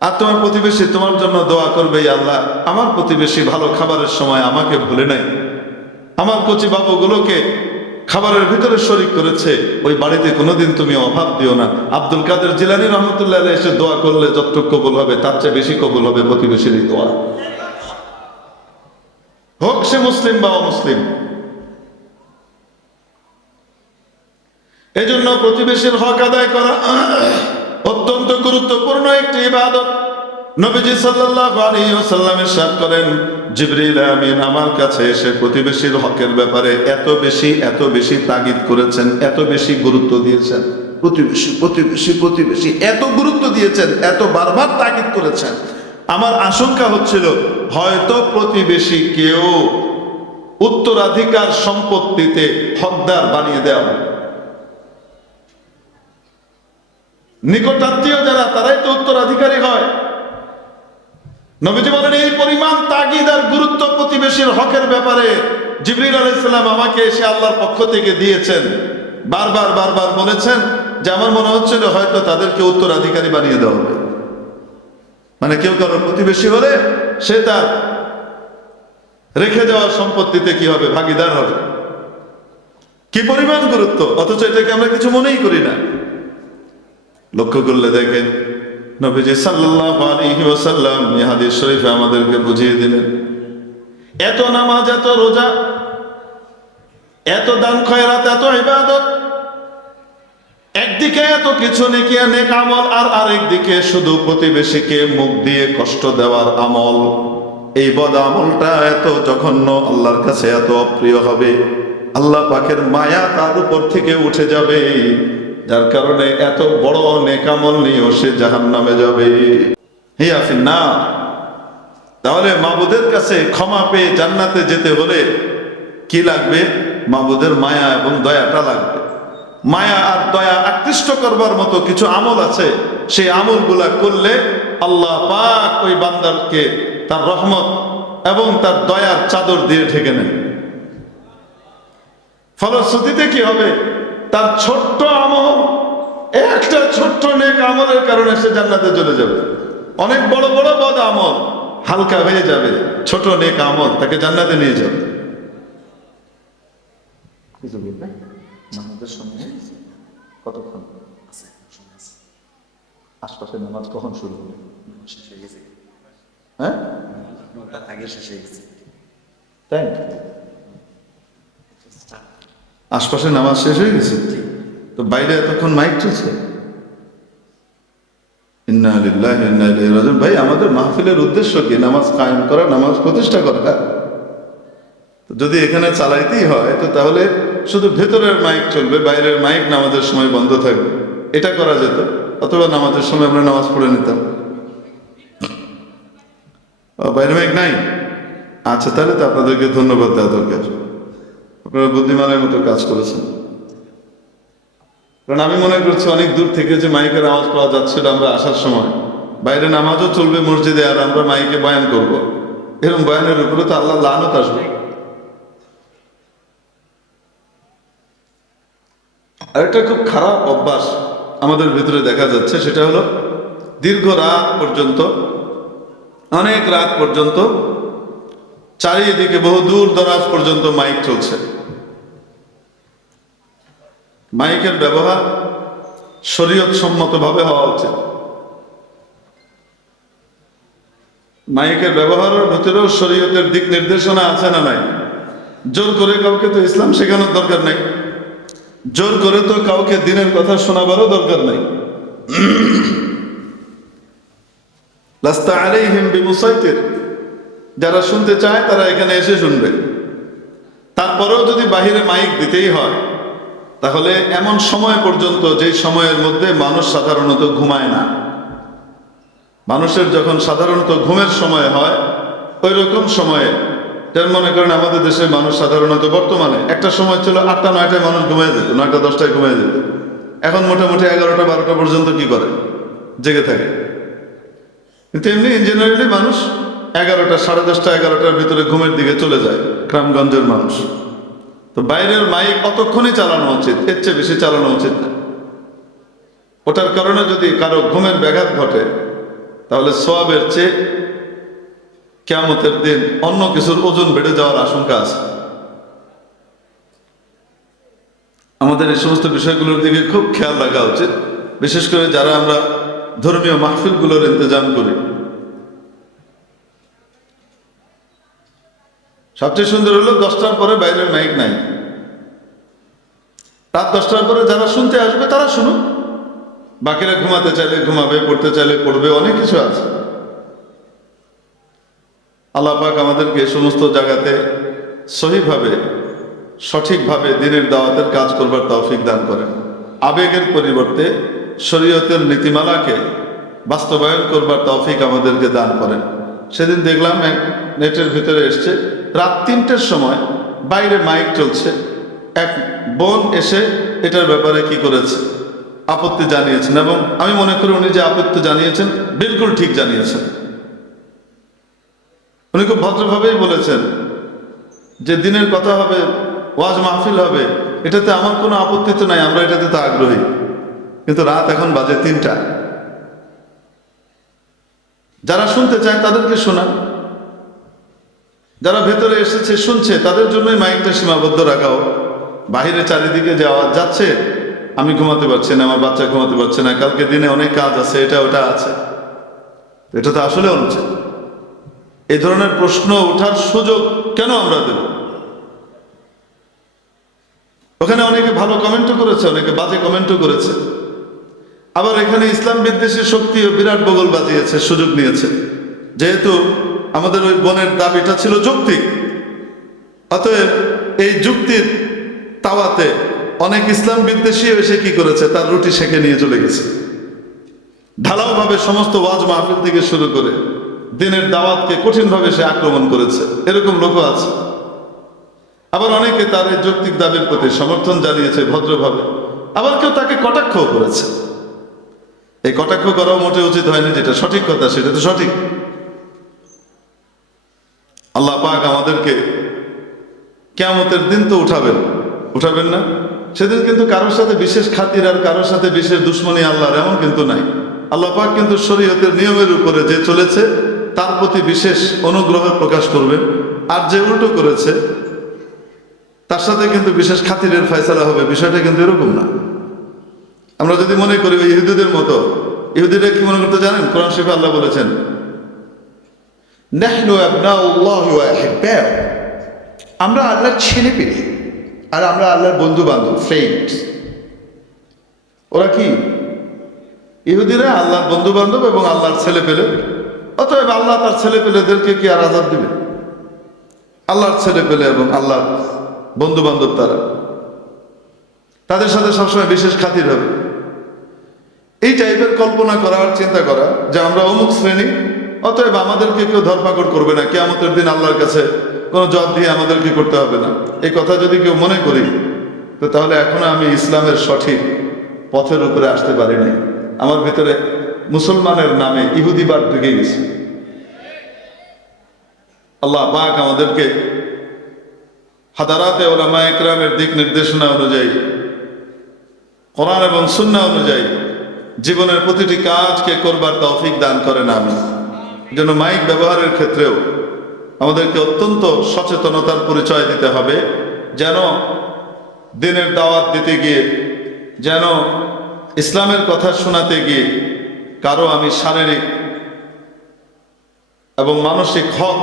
আর তোমার প্রতিবেশী তোমার জন্য দোয়া করবে, আল্লাহ আমার প্রতিবেশী ভালো খাবারের সময় আমাকে ভুলে নাই, আমার কচি বাবুগুলোকে খাবারের ভিতরে শরীক করেছে, ওই বাড়িতে কোনোদিন তুমি অভাব দিও না। আব্দুল কাদের জিলানী রহমতুল্লাহ আলাইহি এসে দোয়া করলে যতটুকু কবুল হবে তার চেয়ে বেশি কবুল হবে প্রতিবেশীর দোয়া, হোক সে মুসলিম বা অমুসলিম। এজন্য প্রতিবেশীর হক আদায় করা অত্যন্ত গুরুত্বপূর্ণ একটি ইবাদত। নবীজি সাল্লাল্লাহু আলাইহি ওয়াসাল্লাম ইরশাদ করেন, জিবরিল আমিন আমার কাছে এসে প্রতিবেশীর হকের ব্যাপারে এত বেশি তাগিদ করেছেন, এত বেশি গুরুত্ব দিয়েছেন। প্রতিবেশী প্রতিবেশী প্রতিবেশী এত গুরুত্ব দিয়েছেন, এত বারবার তাগিদ করেছেন, আমার আশঙ্কা হচ্ছিল হয়তো প্রতিবেশী কেউ উত্তরাধিকার সম্পত্তিতে হকদার বানিয়ে দেওয়া হবে। নিকটাত্মীয় যারা, তারাই তো উত্তরাধিকারী হয়। নবীজি বলেন এই পরিমাণ তাগিদ আর গুরুত্ব প্রতিবেশীর হকের ব্যাপারে জিবরিল আলাইহিস সালাম আমাকে এসে আল্লাহর পক্ষ থেকে দিয়েছেন। বারবার বলেছেন যে আমার মনে হচ্ছিল হয়তো তাদেরকে উত্তরাধিকারী বানিয়ে দেওয়া হবে। মানে কেউ কারোর প্রতিবেশী হলে সে তার রেখে যাওয়া সম্পত্তিতে কি হবে? ভাগীদার হবে। কি পরিমাণ গুরুত্ব, অথচ এটাকে আমরা কিছু মনেই করি না। লক্ষ্য করলে দেখেন নবীজি সাল্লাল্লাহু আলাইহি ওয়াসাল্লাম এই হাদিস শরীফে আমাদেরকে বুঝিয়ে দিলেন, এত নামাজ, এত রোজা, এত দান খয়রাত, এত ইবাদত, একদিকে এত কিছু নেকি নেক আমল, আর আরেকদিকে শুধু প্রতিবেশীকে মুখ দিয়ে কষ্ট দেওয়ার আমল। এই বদ আমলটা এত জঘন্য, আল্লাহর কাছে এত অপ্রিয় হবে, আল্লাহ পাকের মায়া তার উপর থেকে উঠে যাবে, যার কারণে এত বড় নেক আমল নিয়েও সে জাহান্নামে যাবে। হিয়া ফিন্নার। তাহলে মাবুদের কাছে ক্ষমা পেয়ে জান্নাতে যেতে হলে কি লাগবে? মাবুদের মায়া এবং দয়াটা লাগবে। মায়া আর দয়া আকৃষ্ট করবার মতো কিছু আমল আছে, সেই আমলগুলা করলে আল্লাহ পাক ওই বান্দারকে তার রহমত এবং তার দয়ার চাদর দিয়ে ঢেকে নেন। ফলশ্রুতিতে কি হবে? তার ছোট্ট আমল, একটা ছোট্ট নেক আমলের কারণে সে জান্নাতে চলে যাবে। অনেক বড় বড় বদ আমল হালকা হয়ে যাবে, ছোট নেক আমল তাকে জান্নাতে নিয়ে যাবে। কতক্ষণ আশপাশে নামাজ কখন শুরু হবে? হ্যাঁ, আগে শেষ হয়ে গেছে। তাই আশপাশে নামাজ শেষ হয়ে গেছে, তো বাইরে এতক্ষণ মাইক চলছে। ইন্না লিল্লাহি ওয়া ইন্না ইলাইহি রাজিউন। ভাই, আমাদের মাহফিলের উদ্দেশ্য কি? নামাজ কায়েম করা, নামাজ প্রতিষ্ঠা করা। যদি এখানে চালাইতেই হয় তো তাহলে শুধু ভেতরের মাইক চলবে, বাইরের মাইক নামাজের সময় বন্ধ থাকবে। এটা করা যেত, অথবা নামাজের সময় আমরা নামাজ পড়ে নিতাম। বাইরের মাইক নাই? আচ্ছা, তাহলে তো আপনাদেরকে ধন্যবাদ দেওয়া দরকার। আপনারা বুদ্ধিমানের মতো কাজ করেছেন। কারণ আমি মনে করছি অনেক দূর থেকে যে মাইকের আওয়াজ পাওয়া যাচ্ছিল, আমরা আসার সময় বাইরে নামাজও চলবে মসজিদে, আর আমরা মাইকে বয়ান করব, এরকম বয়ানের উপরে তো আল্লাহ লানত আসবে। আর একটা খুব খারাপ অভ্যাস আমাদের ভিতরে দেখা যাচ্ছে, সেটা হলো দীর্ঘ রাত পর্যন্ত, অনেক রাত পর্যন্ত চারিদিকে বহু দূর দরাজ পর্যন্ত মাইক চলছে। মাইকের ব্যবহার শরীয়ত সম্মতভাবে হওয়া উচিত। মাইকের ব্যবহারের ভিতরেও শরীয়তের দিক নির্দেশনা আছে না নাই? জোর করে কাউকে তো ইসলাম শেখানোর দরকার নাই, জোর করে তো কাউকে দিনের কথা শোনাবারও দরকার নাই। লাস্তা আলাইহিম বিমুসাইতির, যারা শুনতে চায় তারা এখানে এসে শুনবে। তারপরেও যদি বাহিরে মাইক দিতেই হয়, তাহলে এমন সময় পর্যন্ত যেই সময়ের মধ্যে মানুষ সাধারণত ঘুমায় না। মানুষের যখন সাধারণত ঘুমের সময় হয়, ওই রকম সময়ে, যেমন মনে করেন আমাদের দেশে মানুষ সাধারণত বর্তমানে, একটা সময় ছিল 8টা 9টায় মানুষ ঘুমিয়ে যেত, 9টা 10টায় ঘুমিয়ে যেত। এখন মোটামুটি 11টা 12টা পর্যন্ত কি করে? জেগে থাকে। কিন্তু এমনি জেনারেলি মানুষ 11টা 10:30 11টার ভিতরে ঘুমের দিকে চলে যায়, গ্রামগঞ্জের মানুষ। তো বাইরের মাইক অতক্ষণই চালানো উচিত, এর চেয়ে বেশি চালানো উচিত না। ওটার কারণে যদি কারো ঘুমের ব্যাঘাত ঘটে, তাহলে সওয়াবের চেয়ে কিয়ামতের দিন অন্য কিছুর ওজন বেড়ে যাওয়ার আশঙ্কা আছে। আমাদের এই সমস্ত বিষয়গুলোর দিকে খুব খেয়াল রাখা উচিত, বিশেষ করে যারা আমরা ধর্মীয় মাহফিলগুলোর ইন্তজাম করি। সবচেয়ে সুন্দর হলো 10টার পরে বাইরের মাইক নাই। রাত 10টার পরে যারা শুনতে আসবে তারা শুনুক, বাকিরা ঘুমাতে চাইলে ঘুমাবে, পড়তে চাইলে পড়বে, অনেক কিছু আছে। আল্লাহ পাক আমাদেরকে এই সমস্ত জায়গাতে সহিভাবে, সঠিকভাবে দিনের দাওয়াতের কাজ করবার তৌফিক দান করেন। আবেগের পরিবর্তে শরীয়তের নীতিমালাকে বাস্তবায়ন করবার তৌফিক আমাদেরকে দান করেন। সেদিন দেখলাম এক নেটের ভিতরে এসছে, রাত 3টের সময় বাইরে মাইক চলছে, এক বোন এসে এটার ব্যাপারে কি করেছে, আপত্তি জানিয়েছেন। এবং আমি মনে করি উনি যে আপত্তি জানিয়েছেন বিলকুল ঠিক জানিয়েছেন। উনি খুব ভদ্রভাবেই বলেছেন যে দিনের কথা হবে, ওয়াজ মাহফিল হবে, এটাতে আমার কোনো আপত্তি তো নাই, আমরা এটাতে তো আগ্রহী। কিন্তু রাত এখন বাজে 3টা। যারা শুনতে চায় তাদেরকে শোনান, যারা ভেতরে এসেছে শুনছে তাদের জন্যই মাইকটা সীমাবদ্ধ রাখাও। বাহিরে চারিদিকে যে আওয়াজ যাচ্ছে, আমি ঘুমাতে পারছি না, আমার বাচ্চা ঘুমাতে পারছে না, কালকে দিনে অনেক কাজ আছে, এটা ওটা আছে, এটা তো আসলে অনুচিত। এই ধরনের প্রশ্ন ওঠার সুযোগ কেন আমরা দেব? ওখানে অনেকে ভালো কমেন্টও করেছে, অনেকে বাজে কমেন্টও করেছে। আবার এখানে ইসলাম বিদ্বেষী শক্তিও বিরাট বগল বাজিয়েছে, সুযোগ নিয়েছে। যেহেতু আমাদের ওই বোনের দাবিটা ছিল যৌক্তিক, অতএব এই যুক্তির তাওয়াতে অনেক ইসলাম বিদ্বেষী এসে কি করেছে, তার রুটি সেঁকে নিয়ে চলে গেছে। ঢালাওভাবে সমস্ত ওয়াজ মাহফিল থেকে শুরু করে দিনের দাওয়াতকে কঠিনভাবে সে আক্রমণ করেছে, এরকম লোকও আছে। আবার অনেকে তার এই যৌক্তিক দাবির প্রতি সমর্থন জানিয়েছে ভদ্রভাবে। আবার কেউ তাকে কটাক্ষ করেছে। এই কটাক্ষ করাও মোটে উচিত হয়নি, যেটা সঠিক কথা সেটা তো সঠিক। আল্লাহ পাক আমাদেরকে কিয়ামতের দিন তো উঠাবেন না? সেদিন কিন্তু কারোর সাথে বিশেষ খাতির আর কারোর সাথে বিশেষ দুশ্মনী আল্লাহর এমন কিন্তু নাই। আল্লাহ পাক কিন্তু শরীয়তের নিয়মের উপরে যে চলেছে তার প্রতি বিশেষ অনুগ্রহ প্রকাশ করবেন, আর যে উল্টো করেছে তার সাথে কিন্তু বিশেষ খাতিরের ফয়সালা হবে। বিষয়টা কিন্তু এরকম না। আমরা যদি মনে করি ওই ইহুদিদের মতো, ইহুদিরা কি মনে করতে জানেন? কোরআন শরীফে আল্লাহ বলেছেন, নাহনু আবনাউল্লাহি ওয়া আহিব্বাউ, আমরা আল্লাহর ছেলে পেলে আর আমরা আল্লাহর বন্ধু বান্ধব, ফ্রেন্ডস। ওরা কি? ইহুদিরা আল্লাহর বন্ধু বান্ধব এবং আল্লাহর ছেলে পেলে। অতএব আল্লাহ তার ছেলে পেলেদেরকে কি আর আজাদ দিবে? আল্লাহর ছেলে পেলে এবং আল্লাহর বন্ধু বান্ধব তারা, তাদের সাথে সবসময় বিশেষ খাতির হবে। এই টাইপের কল্পনা করা আর চিন্তা করা যে আমরা অমুক শ্রেণী, অতএব আমাদেরকে কেউ ধরপাকড় করবে না, কিয়ামতের দিন আল্লাহর কাছে কোনো জবাব দিয়ে আমাদেরকে করতে হবে না, এই কথা যদি কেউ মনে করি তো তাহলে এখনো আমি ইসলামের সঠিক পথের উপরে আসতে পারিনি। আমার ভিতরে মুসলমানের নামে ইহুদিবাদ ঢুকে গেছে। আল্লাহ পাক আমাদেরকে হাদারাতে উলামা ইকরামের দিক নির্দেশনা অনুযায়ী, কোরআন এবং সুন্নাহ অনুযায়ী জীবনের প্রতিটি কাজকে করবার তৌফিক দান করেন। আমি যেন মাইক ব্যবহারের ক্ষেত্রেও আমাদেরকে অত্যন্ত সচেতনতার পরিচয় দিতে হবে, যেন দিনের দাওয়াত দিতে গিয়ে, যেন ইসলামের কথা শোনাতে গিয়ে কারো আমি শারীরিক এবং মানসিক হক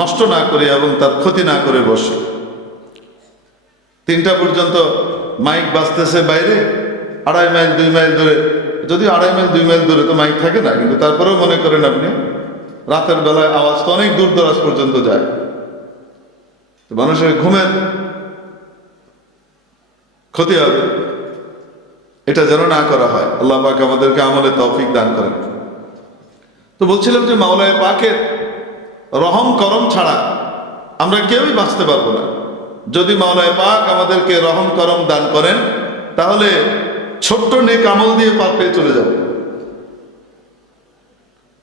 নষ্ট না করি এবং তার ক্ষতি না করে বসি। 3টা পর্যন্ত মাইক বাজতেছে বাইরে, 2.5 মাইল 2 মাইল দূরে, যদিও 2.5 মাইল 2 মাইল দূরে তো মাইক থাকে না, কিন্তু তারপরেও মনে করেন আপনি রাতের বেলায় আওয়াজ তো অনেক দূর দরাজ পর্যন্ত যায়, তো মানুষের ঘুমের ক্ষতি হবে। এটা যেন না করা হয়। আল্লাহ পাক আমাদেরকে আমলে তৌফিক দান করেন। তো বলছিলাম যে মাওলানা পাকের রহম করম ছাড়া আমরা কেউই বাঁচতে পারবো না। যদি মাওলানা পাক আমাদেরকে রহম করম দান করেন তাহলে ছোট্ট নেক আমল দিয়ে পার পেয়ে চলে যাব।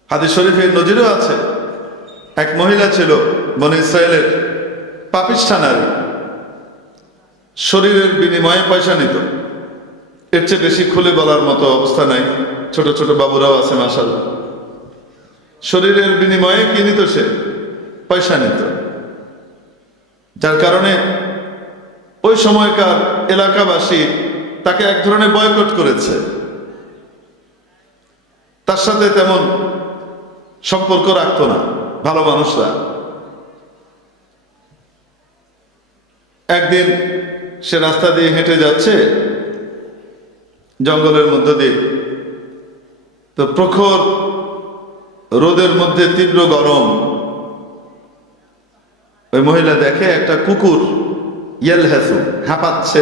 হাদিস শরীফের নজিরও আছে, এক মহিলা ছিল বনী ইসরায়েলের, পাপিষ্ঠা নারী, শরীরের বিনিময়ে পয়সা নিত। এর চেয়ে বেশি খুলে বলার মতো অবস্থা নাই, ছোট ছোট বাবুরাও আছে মাশাআল্লাহ। শরীরের বিনিময়ে কি নিত? সে পয়সা নিত, যার কারণে ওই সময়কার এলাকাবাসী তাকে এক ধরনের বয়কট করেছে, তার সাথে তেমন সম্পর্ক রাখতো না ভালো মানুষরা। একদিন সে রাস্তা দিয়ে হেঁটে যাচ্ছে জঙ্গলের মধ্য দিয়ে, তো প্রখর রোদের মধ্যে তীব্র গরম, ওই মহিলা দেখে একটা কুকুর ইয়ালহাসু হাঁপাচ্ছে,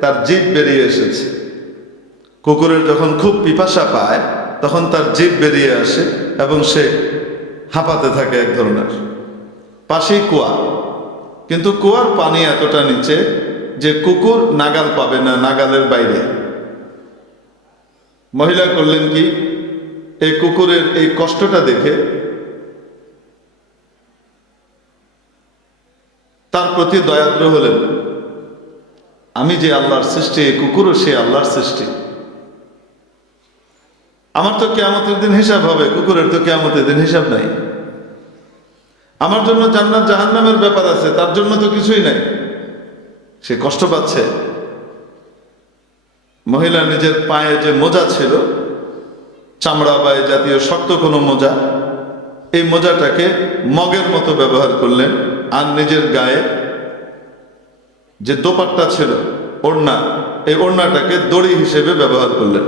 তার জিভ বেরিয়ে এসেছে। কুকুরের যখন খুব পিপাসা পায় তখন তার জিভ বেরিয়ে আসে এবং সে হাঁপাতে থাকে এক ধরনের। পাশেই কুয়া, কিন্তু কুয়ার পানি এতটা নিচে যে কুকুর নাগাল পাবে না, নাগালের বাইরে। মহিলা করলেন কি, এই কুকুরের এই কষ্টটা দেখে তার প্রতি দয়াদ্র হলেন। আমি যে আল্লাহর সৃষ্টি, এই কুকুরও সে আল্লাহর সৃষ্টি, আমার তো কিয়ামতের দিন হিসাব হবে, কুকুরের তো কিয়ামতের দিন হিসাব নাই। আমার জন্য জান্নাত জাহান্নামের ব্যাপার আছে, তার জন্য তো কিছুই নাই, সে কষ্ট পাচ্ছে। মহিলা নিজের পায়ে যে মোজা ছিল, চামড়া বা এই জাতীয় শক্ত কোনো মোজা, এই মোজাটাকে মগের মতো ব্যবহার করলেন, আর নিজের গায়ে যে দোপাট্টা ছিল, ওড়না, এই ওড়নাটাকে দড়ি হিসেবে ব্যবহার করলেন,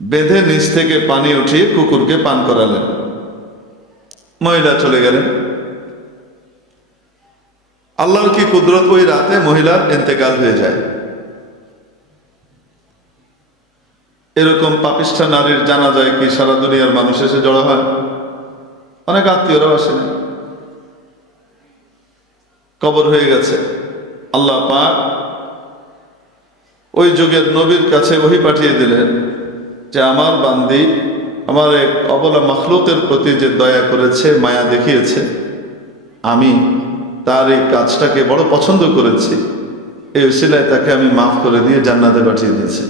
বেঁধে নিচ থেকে পানি উঠিয়ে কুকুরকে পান করালেন। মহিলা চলে গেলেন। আল্লাহর কি কুদরত, ওই রাতে মহিলার ইন্তেকাল হয়ে যায়। এরকম পাপিষ্ঠা নারীর জানাজায় কি সারা দুনিয়ার মানুষ এসে জড়ো হয়? অনেক আত্মীয়রাও আসেনি, কবর হয়ে গেছে। আল্লাহ পাক ওই যুগের নবীর কাছে ওহী পাঠিয়ে দিলেন যে আমার বান্দি আমার এক অবলা মাখলুকের প্রতি যে দয়া করেছে, মায়া দেখিয়েছে, আমি তার এই কাজটাকে বড় পছন্দ করেছি, এই উসিলায় তাকে আমি মাফ করে দিয়ে জান্নাতে পাঠিয়ে দিয়েছি।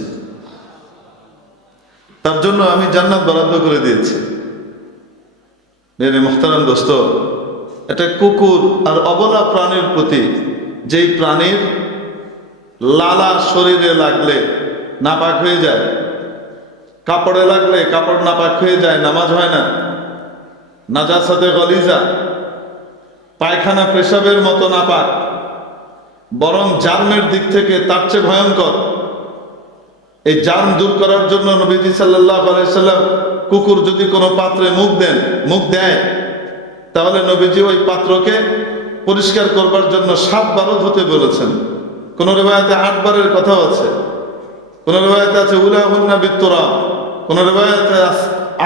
তার জন্য আমি জান্নাত বরাদ্দ করে দিয়েছি। মেরে মুহতারাম দোস্ত, এটা কুকুর আর অবলা প্রাণীর প্রতি, যেই প্রাণীর লালা শরীরে লাগলে নাপাক হয়ে যায়, কাপড়ে লাগলে কাপড় নাপাক হয়ে যায়, নামাজ হয় না, নাজাসাতে গলিজা, পায়খানা পেশাবের মতো নাপাক, বরং জার্মের দিক থেকে তার চেয়ে ভয়ঙ্কর। এই জার্ম দূর করার জন্য নবীজি সাল্লাল্লাহু আলাইহি সাল্লাম কুকুর যদি কোনো পাত্রে মুখ দেয়, তাহলে নবীজি ওই পাত্রকে পরিষ্কার করবার জন্য 7 বার ধুতে বলেছেন। কোন রিওয়ায়াতে 8 বারের কথাও আছে, কোন রিওয়ায়াতে আছে উলাহুন্না বিত্তুরাব, কোন রিওয়ায়াতে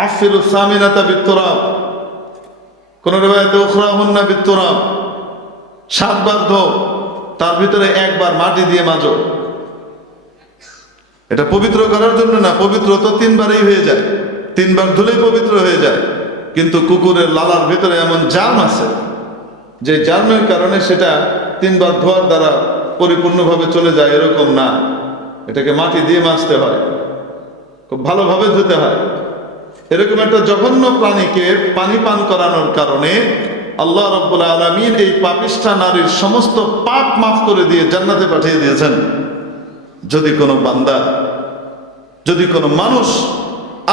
আফিরু সামিনাতা বিত্তুরাব, কোন রিওয়ায়াতে উখরাহুন্না বিত্তুরাব। 7 বার ধো, তার ভিতরে 1 বার মাটি দিয়ে মাজো। এটা পবিত্র করার জন্য না, পবিত্র তো 3 বারই হয়ে যায়, 3 বার ধুলেই পবিত্র হয়ে যায়। কিন্তু কুকুরের লালার ভিতরে এমন জার্ম আছে যে জার্মের কারণে সেটা 3 বার ধোয়ার দ্বারা পরিপূর্ণভাবে চলে যায় এরকম না, এটাকে মাটি দিয়ে মাজতে হয়, খুব ভালোভাবে ধুতে হয়। এরকম একটা জঘন্য প্রাণীকে পানি পান করানোর কারণে আল্লাহ রাব্বুল আলামিন এই পাপিষ্ঠা নারীর সমস্ত পাপ মাফ করে দিয়ে জান্নাতে পাঠিয়ে দিয়েছেন। যদি কোনো বান্দা, যদি কোনো মানুষ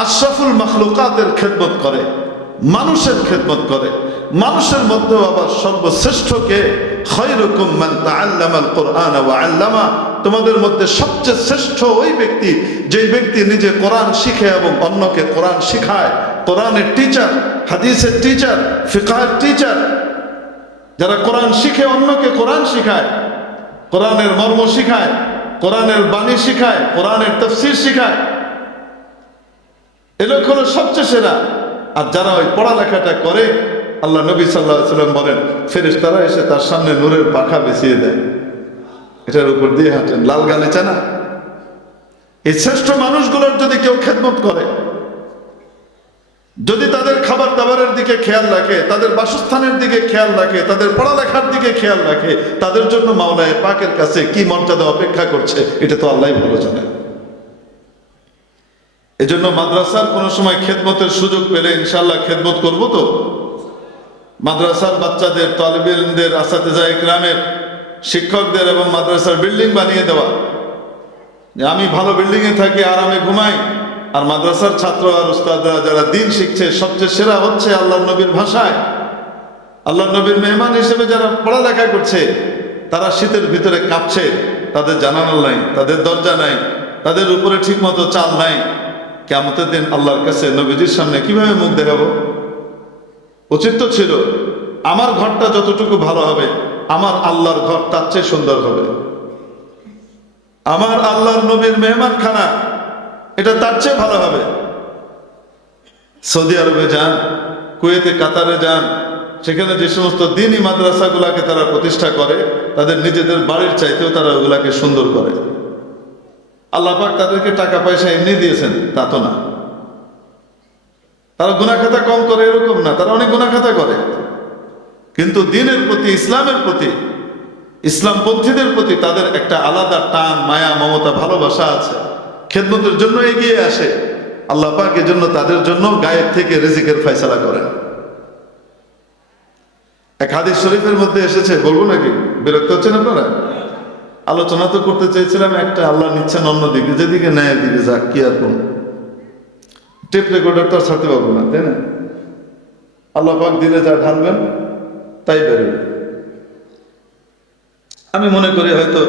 আশরাফুল মাখলুকাতের খেদমত করে, মানুষের খেদমত করে, মানুষের মধ্যেও আবার সর্বশ্রেষ্ঠকে, খায়রুকুম মান তাআল্লামাল কুরআন ওয়া আল্লামা, তোমাদের মধ্যে সবচেয়ে শ্রেষ্ঠ ওই ব্যক্তি যে ব্যক্তি নিজে কোরআন শিখে এবং অন্যকে কোরআন শিখায়। কোরআনের টিচার, হাদিসের টিচার, ফিকহের টিচার, যারা কোরআন শিখে অন্যকে কোরআন শিখায়, কোরআনের মর্ম শিখায়, কোরআনের বাণী শিখায়, কোরআনের তাফসীর শিখায়, এ লোক হলো সবচেয়ে সেরা। আর যারা ওই পড়ালেখাটা করে, আল্লাহ নবী সাল্লাল্লাহু আলাইহি ওয়াসাল্লাম বলেন ফেরেশতারা এসে তার সামনে নূরের পাখা বিছিয়ে দেয়, এটার উপর দিয়ে হাঁটেন, লাল গালিচা না। এই শ্রেষ্ঠ মানুষগুলোর যদি কেউ খেদমত করে, যদি তাদের খাবার দাবারের দিকে খেয়াল রাখে, তাদের বাসস্থানের দিকে খেয়াল রাখে, তাদের পড়ালেখার দিকে খেয়াল রাখে, তাদের জন্য মাওলায়ে পাকের কাছে কি মর্যাদা অপেক্ষা করছে এটা তো আল্লাহই ভালো জানেন। এজন্য মাদ্রাসার কোনো সময় খেদমতের সুযোগ পেলে ইনশাআল্লাহ খেদমত করব। তো মাদ্রাসার বাচ্চাদের, তালিবে ইলমদের, আসাতিজা ইকরামের, শিক্ষকদের এবং মাদ্রাসার বিল্ডিং বানিয়ে দেওয়া, যে আমি ভালো বিল্ডিং এ থাকি, আরামে ঘুমাই, আর মাদ্রাসার ছাত্র আর উস্তাদরা যারা দিন শিখছে সবচেয়ে সেরা হচ্ছে আল্লাহর নবীর ভাষায়, আল্লাহর নবীর মেহমান হিসেবে যারা পড়ালেখা করছে, তারা শীতের ভিতরে কাঁপছে, তাদের জানালা নাই, তাদের দরজা নাই, তাদের উপরে ঠিক মতো চাল নাই। কিয়ামতের দিন আল্লাহর কাছে নবীজির সামনে কিভাবে মুখ দেখাবো? উচিত তো ছিল আমার ঘরটা যতটুকু ভালো হবে, আমার আল্লাহর ঘর তার চেয়ে সুন্দর হবে। আমার আল্লাহর নবীর মেহমানখানা এটা তার চেয়ে ভালো হবে। সৌদি আরবে যান, কুয়েতে, কাতারে যান, সেখানে যে সমস্ত দ্বীনি মাদ্রাসাগুলাকে তারা প্রতিষ্ঠা করে, তাদের নিজেদের বাড়ির চাইতেও তারা ওগুলাকে সুন্দর করে। আল্লাহ পাক তাদেরকে টাকা পয়সা এমনি দিয়েছেন তা তো না, তারা গুনাহ খাতা কম করে এরকম না, তারা অনেক গুনাহ খাতা করে, কিন্তু দ্বীনের প্রতি, ইসলামের প্রতি, ইসলামপন্থীদের প্রতি তাদের একটা আলাদা টান, মায়া, মমতা, ভালোবাসা আছে। খেদমতের জন্য এগিয়ে আসে। আল্লাহ পাক এজন্য তাদের জন্য গায়েব থেকে রিজিকের ফয়সালা করেন। এক হাদিস শরীফের মধ্যে এসেছে, বলবো নাকি? বিরক্ত হচ্ছেন আপনারা? আলোচনা তো করতে চাইছিলাম একটা, আল্লাহ নিচ্ছেন অন্যদিকে, যেদিকে ন্যায়ের দিকে যাক, কি আর কোন টেপ রেকর্ডার তো আর ছাড়তে পারবো না, তাই না? আল্লাহ পাক দিলে যা ঢালবেন তাই বেরোবে। আমি মনে করি হয়তো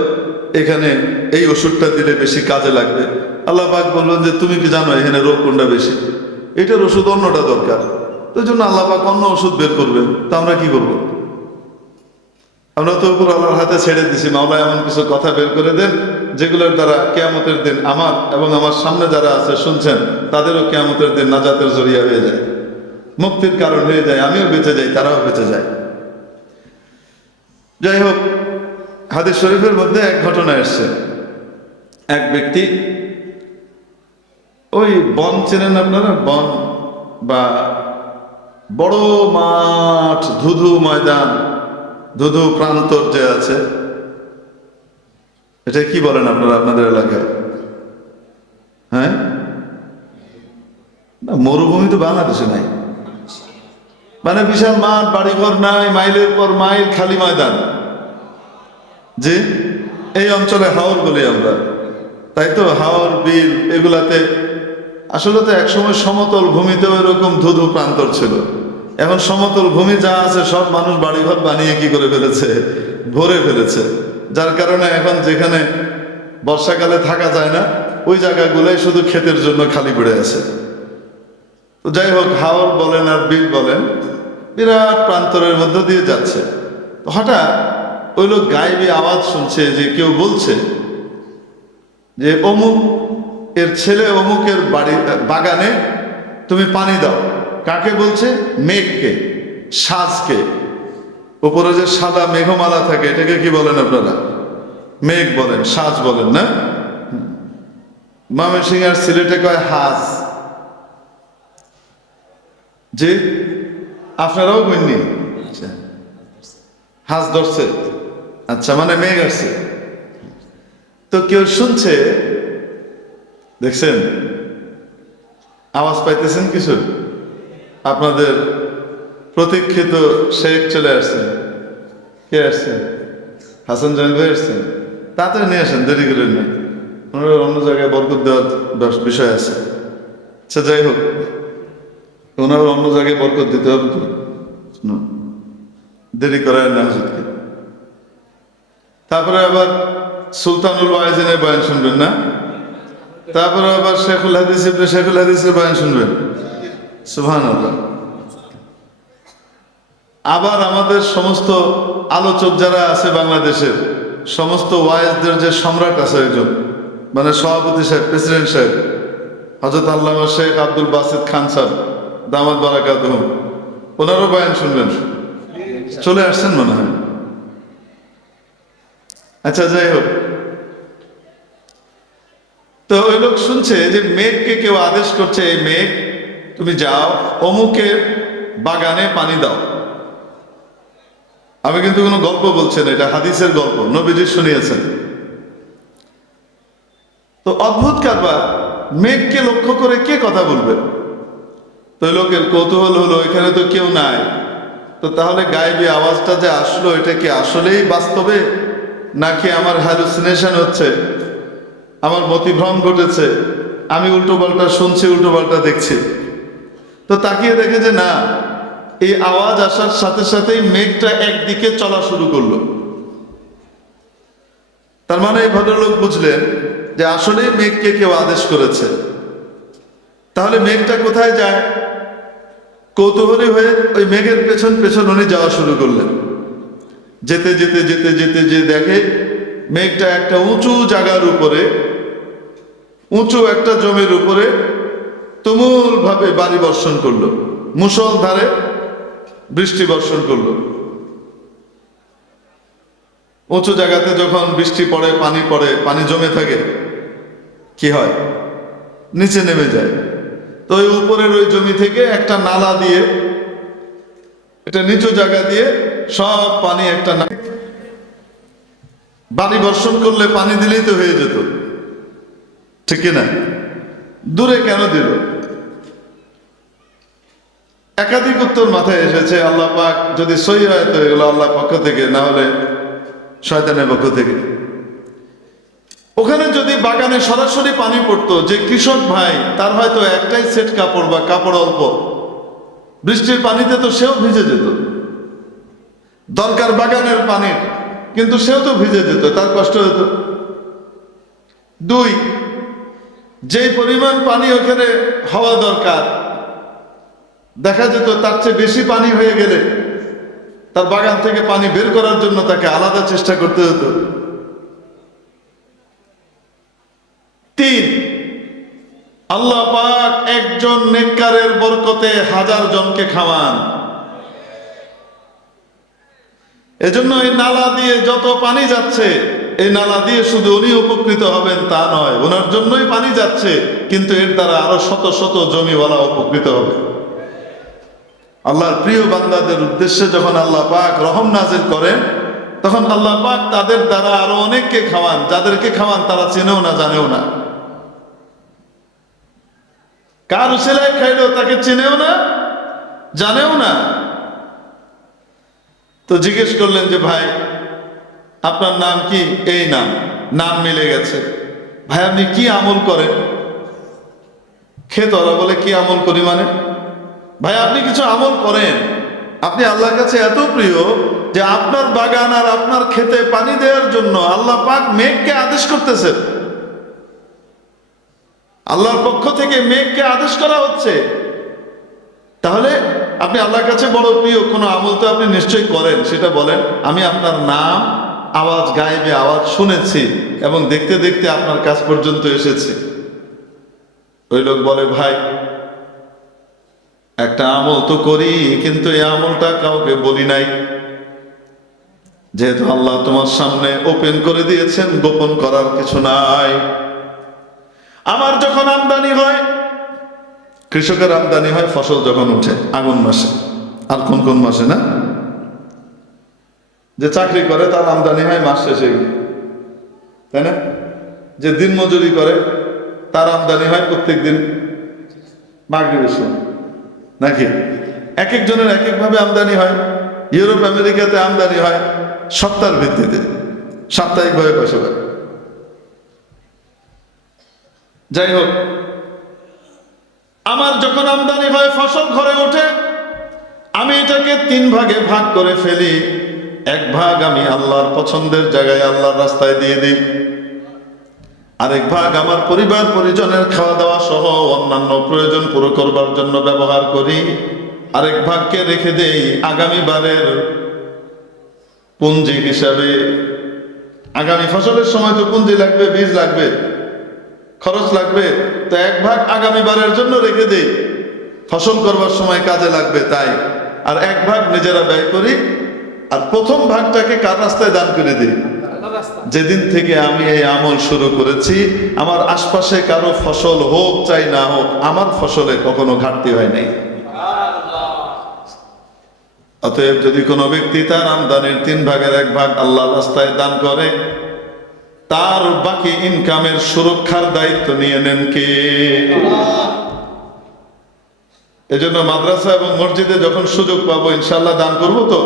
এখানে এই ওষুধটা দিলে বেশি কাজে লাগবে। আল্লাহ পাক বললেন যে তুমি কি জানো এখানে রোগ কোনটা বেশি, এটার ওষুধ অন্যটা দরকার, তো জন্য আল্লাহ পাক অন্য ওষুধ বের করবেন। তা আমরা কি করবো? আমরা তো উপর আল্লাহর হাতে ছেড়ে দিছি। মাওলা এমন কিছু কথা বের করে দেন যেগুলোর দ্বারা কিয়ামতের দিন আমার এবং আমার সামনে যারা আছে শুনছেন, তাদেরও কিয়ামতের দিন নাজাতের জরিয়া হয়ে যায়, মুক্তির কারণ হয়ে যায়, আমিও বেঁচে যাই, তারাও বেঁচে যায়। যাই হোক, হাদিস শরীফের মধ্যে এক ঘটনা এসছে। এক ব্যক্তি, ওই বন চেনেন আপনারা, বন বা বড় মাঠ, ধুধু ময়দান, ধুধু প্রান্তর যে আছে, এটা কি বলেন আপনারা আপনাদের এলাকায়? হ্যাঁ, না মরুভূমি তো বাংলাদেশে নাই, মানে বিশাল মাঠ, বাড়িঘর নাই, মাইলের পর মাইল খালি ময়দান, যে এই অঞ্চলে হাওর বলি আমরা, তাই তো? হাওর, বিল, এগুলাতে আসলে তো একসময় সমতল ভূমিতেও এরকম ধুধু প্রান্তর ছিল। এখন সমতল ভূমি যা আছে সব মানুষ বাড়িঘর বানিয়ে কি করে ফেলেছে, ভরে ফেলেছে, যার কারণে এখন যেখানে বর্ষাকালে থাকা যায় না, ওই জায়গাগুলোই শুধু ক্ষেতের জন্য খালি পড়ে আছে। তো যাই হোক, হাওর বলেন আর বিল বলেন, বিরাট প্রান্তরের মধ্য দিয়ে যাচ্ছে। তো হঠাৎ ওই লোক গায়েবী আওয়াজ শুনছে, যে কেউ বলছে যে অমুক এর ছেলে অমুকের বাগানে তুমি পানি দাও। কাকে বলছে? মেঘকে, সাজকে। উপরে যে সাদা মেঘমালা থাকে, এটাকে কি বলেন আপনারা? মেঘ বলেন, সাজ বলেন না? ময়মনসিংহ আর সিলেটে কয় হাজ। যে আপনারাও বলনি হাজ ধরছে, আচ্ছা, মানে মেঘ আসছে। তো কেউ শুনছে, দেখছেন, আওয়াজ পাইতেছেন কিছু? আপনাদের প্রতীক্ষিত শেখ চলে আসছেন। কে আসছেন? হাসান জাহান ভাই আসছেন। তাড়াতাড়ি নিয়ে আসেন, দেরি করেন না, ওনারা অন্য জায়গায় বরকত দেওয়ার বিষয় আছে। আচ্ছা, যাই হোক, ওনারা অন্য জায়গায় বরকত দিতে হবে তো, দেরি করায় না হুজুরকে। তারপরে আবার সুলতানুল ওয়াইজিনের বয়ান শুনবেন না? তারপরে আবার শেখুল হাদিস ইবনে শেখুল হাদিসের বয়ান শুনবেন। সুবহানাল্লাহ। আবার আমাদের সমস্ত আলোচক যারা আছে বাংলাদেশের, সমস্ত ওয়াইজদের যে সম্রাট আছে একজন, মানে সভাপতি সাহেব, প্রেসিডেন্ট সাহেব, হযরত আল্লামা শেখ আব্দুল বাসিত খান সাহেব দামাত বারাকাতুহুম, ওনারও বয়ান শুনবেন। চলে আসছেন মনে হয়। আচ্ছা, যাই হোক, তো ওই লোক শুনছে যে মেঘকে কেউ আদেশ করছে, এই মেঘ তুমি যাও অমুকের বাগানে পানি দাও। আমি কিন্তু কোনো গল্প বলছি না, এটা হাদিসের গল্প, নবীজি শুনিয়েছেন। তো অদ্ভুত কারবার, মেঘকে লক্ষ্য করে কে কথা বলবে? তো লোকের কৌতূহল হলো, এখানে তো কেউ নাই, তো তাহলে গায়েবী আওয়াজটা যে আসলো, এটা কি আসলেই বাস্তবে, নাকি আমার হ্যালুসিনেশন হচ্ছে, আমার মতিভ্রম ঘটেছে, আমি উল্টো পাল্টা শুনছি, উল্টো পাল্টা দেখছি? তো তাকিয়ে দেখে যে না, এই আওয়াজ আসার সাথে সাথেই মেঘটা একদিকে চলা শুরু করলো। তার মানে এই ভদ্রলোক বুঝলেন যে আসলেই মেঘকে কেউ আদেশ করেছে। তাহলে মেঘটা কোথায় যায়? কৌতূহলী হয়ে ওই মেঘের পেছন পেছন উনি যাওয়া শুরু করলেন। যেতে যেতে যেতে যেতে যে দেখে মেঘটা একটা উঁচু জায়গার উপরে, উঁচু একটা জমির উপরে তুমুল ভাবে বাড়ি বর্ষণ করলো, মুষলধারে বৃষ্টি বর্ষণ করলো। উঁচু জায়গাতে যখন বৃষ্টি পড়ে, পানি জমে থাকে, কি হয়? নিচে নেমে যায়। তো ওই উপরের ওই জমি থেকে একটা নালা দিয়ে, এটা নিচু জায়গা দিয়ে সব পানি একটা বাড়ি বর্ষণ করলে পানি দিলেই তো হয়ে যেত, ঠিক কিনা? দূরে কেন দিল? একাধিক উত্তর মাথায় এসেছে। আল্লাহ পাক যদি সহি হয় তো এগুলো আল্লাহর পক্ষ থেকে, না হলে শয়তানের পক্ষ থেকে। ওখানে যদি বাগানে সরাসরি পানি পড়তো, যে কৃষক ভাই, তার হয়তো একটাই সেট কাপড় বা কাপড় অল্প, বৃষ্টির পানিতে তো সেও ভিজে যেত। দরকার বাগানের পানির, কিন্তু সেও তো ভিজে যেত, তার কষ্ট হতো। দুই, যেই পরিমাণ পানি ওখানে হওয়া দরকার, দেখা যেত তার চেয়ে বেশি পানি হয়ে গেলে তার বাগান থেকে পানি বের করার জন্য তাকে আলাদা চেষ্টা করতে হতো। তিন, আল্লাহ পাক একজন নেককারের বরকতে 1000 জনকে খাওয়ান। এজন্য এই নালা দিয়ে যত পানি যাচ্ছে, এই নালা দিয়ে শুধু উনি উপকৃত হবেন তা নয়, ওনার জন্যই পানি যাচ্ছে, কিন্তু এর দ্বারা আরো শত শত জমিওয়ালা উপকৃত হবে। আল্লাহর প্রিয় বান্দাদের উদ্দেশ্যে যখন আল্লাহ পাক রহম নাজিল করেন, তখন আল্লাহ পাক তাদের দ্বারা আরো অনেককে খাওয়ান, যাদেরকে খাওয়ান তারা চেনেও না, জানেও না। কার উসিলায় খাইলো তাকে চিনেও না, জানেও না। তো জিজ্ঞেস করলেন যে ভাই আপনার নাম কি? এই নাম, নাম মিলে গেছে। ভাই আপনি কি আমল করেন? খেতরা বলে কি আমল করি মানে? ভাই আপনি কিছু আমল করেন, আপনি আল্লাহর কাছে এত প্রিয় যে আপনার বাগান আর আপনার খেতে পানি দেওয়ার জন্য আল্লাহ পাক মেঘকে আদেশ করতেছেন। আল্লাহর পক্ষ থেকে মেঘকে আদেশ করা হচ্ছে। তাহলে আপনি আল্লাহর কাছে বড় প্রিয়, কোনো আমল তো আপনি নিশ্চয়ই করেন, সেটা বলেন। আমি আপনার নাম আওয়াজ, গায়েবে আওয়াজ শুনেছি এবং দেখতে দেখতে আপনার কাছ পর্যন্ত এসেছি। ওই লোক বলে ভাই একটা আমল তো করি, কিন্তু এই আমলটা কাউকে বলি নাই, যেহেতু আল্লাহ তোমার সামনে ওপেন করে দিয়েছেন, গোপন করার কিছু নাই। আমার যখন আমদানি হয়, কৃষকের আমদানি হয় ফসল যখন উঠে আগুন মাসে, আর কোন কোন মাসে না, যে চাকরি করে তার আমদানি হয় মাস শেষে গিয়ে, তাই না? যে দিন মজুরি করে তার আমদানি হয় প্রত্যেক দিন মাগরিবের সময়, নাকি? এক একজনের এক একভাবে আমদানি হয়। ইউরোপ আমেরিকাতে আমদানি হয় সপ্তাহের ভিত্তিতে, সাপ্তাহিকভাবে পয়সা পায়। যাই হোক, আমার যখন আমদানি হয় ফসল ঘরে ওঠে, আমি এটাকে 3 ভাগে ভাগ করে ফেলি। এক ভাগ আমি আল্লাহর পছন্দের জায়গায়, আল্লাহর রাস্তায় দিয়ে দিই। আরেক ভাগ আমার পরিবার পরিজনের খাওয়া দাওয়া সহ অন্যান্য প্রয়োজন পুরো করবার জন্য ব্যবহার করি। আরেক ভাগকে রেখে দেই আগামী বারের পুঁজি হিসাবে। আগামী ফসলের সময় তো পুঁজি লাগবে, বীজ লাগবে, খরচ লাগবে, তো এক ভাগ আগামী বারের জন্য রেখে দেই, ফসল করবার সময় কাজে লাগবে তাই। আর এক ভাগ নিজেরা ব্যয় করি। আর প্রথম ভাগটাকে কার রাস্তায় দান করে দিই? যেদিন থেকে আমি এই আমল শুরু করেছি, আমার আশপাশে কারো ফসল হোক চাই না হোক, আমার ফসলে কখনো ঘাটতি হয় নাই। অতএব যদি কোনো ব্যক্তি তার আমদানির 3 ভাগের 1 ভাগ আল্লাহর রাস্তায় দান করে, তার বাকি ইনকামের সুরক্ষার দায়িত্ব নিয়ে নেন কে? এজন্য মাদ্রাসা এবং মসজিদে যখন সুযোগ পাবো ইনশাআল্লাহ দান করবো। তো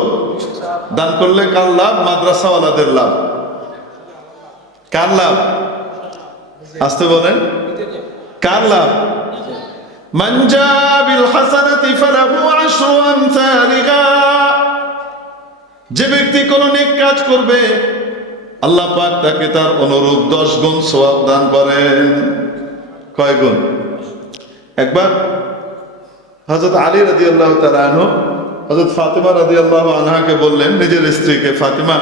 দান করলে কার লাভ? মাদ্রাসাওয়ালাদের লাভ। কার লাভ? আসতে বলেন, কার লাভ? মান জা বিল হাসানাতি ফালাহু আশরু আমসালিহা। যে ব্যক্তি কোনো নেক কাজ করবে আল্লাহ পাক তাকে তার অনুরূপ 10 গুণ সওয়াব দান করেন। কয় গুণ? একবার হযরত আলী রাদিয়াল্লাহু তাআলা আনহু হযরত ফাতিমা রাদিয়াল্লাহু আনহাকে বললেন, নিজের স্ত্রীকে, ফাতিমা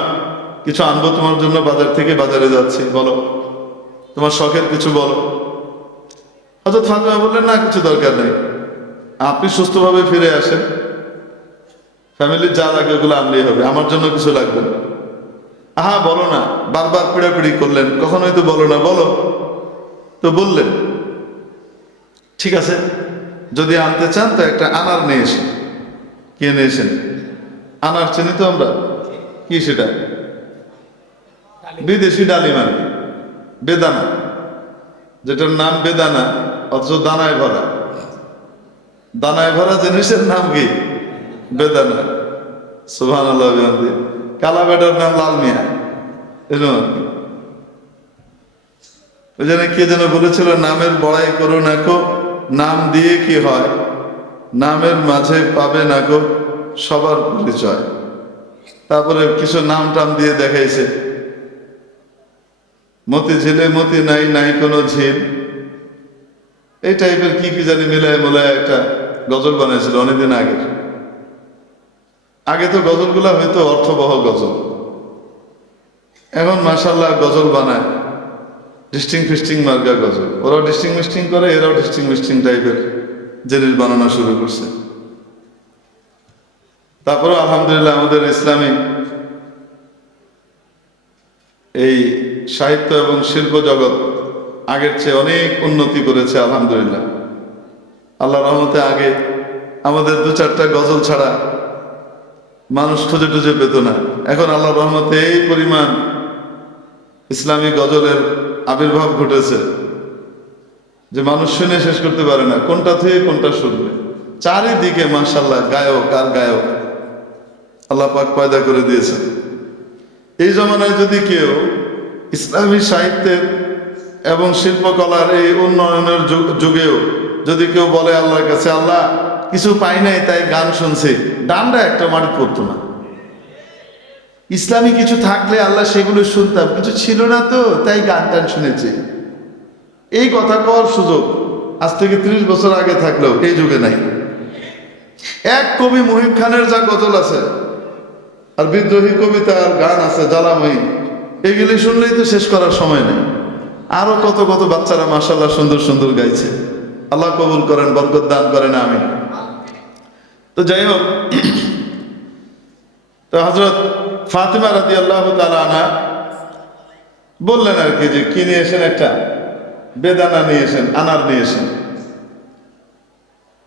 কিছু আনবো তোমার জন্য বাজার থেকে, বাজারে যাচ্ছি, বলো তোমার শখের কিছু বলো। হযরত ফাতিমা বললেন না কিছু দরকার নেই, আপনি সুস্থভাবে ফিরে আসেন, ফ্যামিলির যা লাগে ওগুলো আনলেই হবে, আমার জন্য কিছু লাগবে না। আহা বলো না, বারবার পিড়াপিড়ি করলেন, কখনোই তো বলো না, বলো। তো বললেন ঠিক আছে, যদি আনতে চান তো একটা আনার নিয়ে এসেন। কে নিয়ে এসেন? আনার চিনি তো আমরা, কি সেটা? বিদেশি ডালিম আর কি, বেদানা, যেটার নাম বেদানা অথচ দানায় ভরা। দানায় ভরা জিনিসের নাম কি? বেদানা। সুবহানাল্লাহ। কালা বেটার নাম লাল মিয়া। ওই জন্য কে যেন বলেছিল, নামের বড়াই করো না কো, নাম দিয়ে কি হয়, নামের মাঝে পাবে না গো সবার পরিচয়। তারপরে কিছু নাম টাম দিয়ে দেখাইছে, মতি ঝিলে মতি নাই, নাই কোনো ঝিল, এই টাইপের কি কি জানি মিলায় মোলায় একটা গজল বানাইছিল অনেকদিন আগে। আগে তো গজলগুলা হয়তো অর্থবহ গজল, এখন মাশাআল্লাহ গজল বানায় ডিস্টিং ফিস্টিং মার্কা গজল। ওরাও ডিস্টিং মিস্টিং করে, এরাও ডিস্টিং মিস্টিং টাইপের জিনিস বানানো শুরু করছে। তারপরেও আলহামদুলিল্লাহ আমাদের ইসলামী এই সাহিত্য এবং শিল্প জগৎ আগের চেয়ে অনেক উন্নতি করেছে আলহামদুলিল্লাহ। আল্লাহ রহমতে আগে আমাদের দু চারটা গজল ছাড়া মানুষ খুঁজে টুজে পেত না। এখন আল্লাহ রহমতে এই পরিমাণ ইসলামী গজলের আবির্ভাব ঘটেছে যে মানুষ শুনে শেষ করতে পারে না, কোনটা থেকে কোনটা শুনবে। চারিদিকে মাশাআল্লাহ গায়ক আর গায়ক আল্লাহ পাক পয়দা করে দিয়েছে। এই জমানায় যদি কেউ ইসলামী সাহিত্যের এবং শিল্পকলার এই উন্নয়নের যুগেও যদি কেউ বলে আল্লাহর কাছে, আল্লাহ কিছু পাই নাই তাই গান শুনছি, ডান্ডা একটা মাটি পড়তো না। ইসলামী কিছু থাকলে আল্লাহ সেগুলো শুনতাম, কিছু ছিল না তো তাই গান টান শুনেছি। এই কথা কওয়ার সুযোগ আজ থেকে 30 বছর আগে থাকলেও এই যুগে নাই। এক কবি মুহিব খানের যা গজল আছে আর বিদ্রোহী কবিতা আর গান আছে জ্বালাময়ী, এগুলি শুনলেই তো শেষ করার সময় নেই। আরো কত কত বাচ্চারা মাশাআল্লাহ সুন্দর সুন্দর গাইছে। আল্লাহ কবুল করেন, বরকত দান করেন, আমিন। তো যাই হোক, তো হযরত ফাতিমা রাদিয়াল্লাহু তাআলা আনহা বললেন আর কি যে কি নিয়ে এসেন, একটা বেদানা নিয়ে এসেন, আনার নিয়ে এসেন।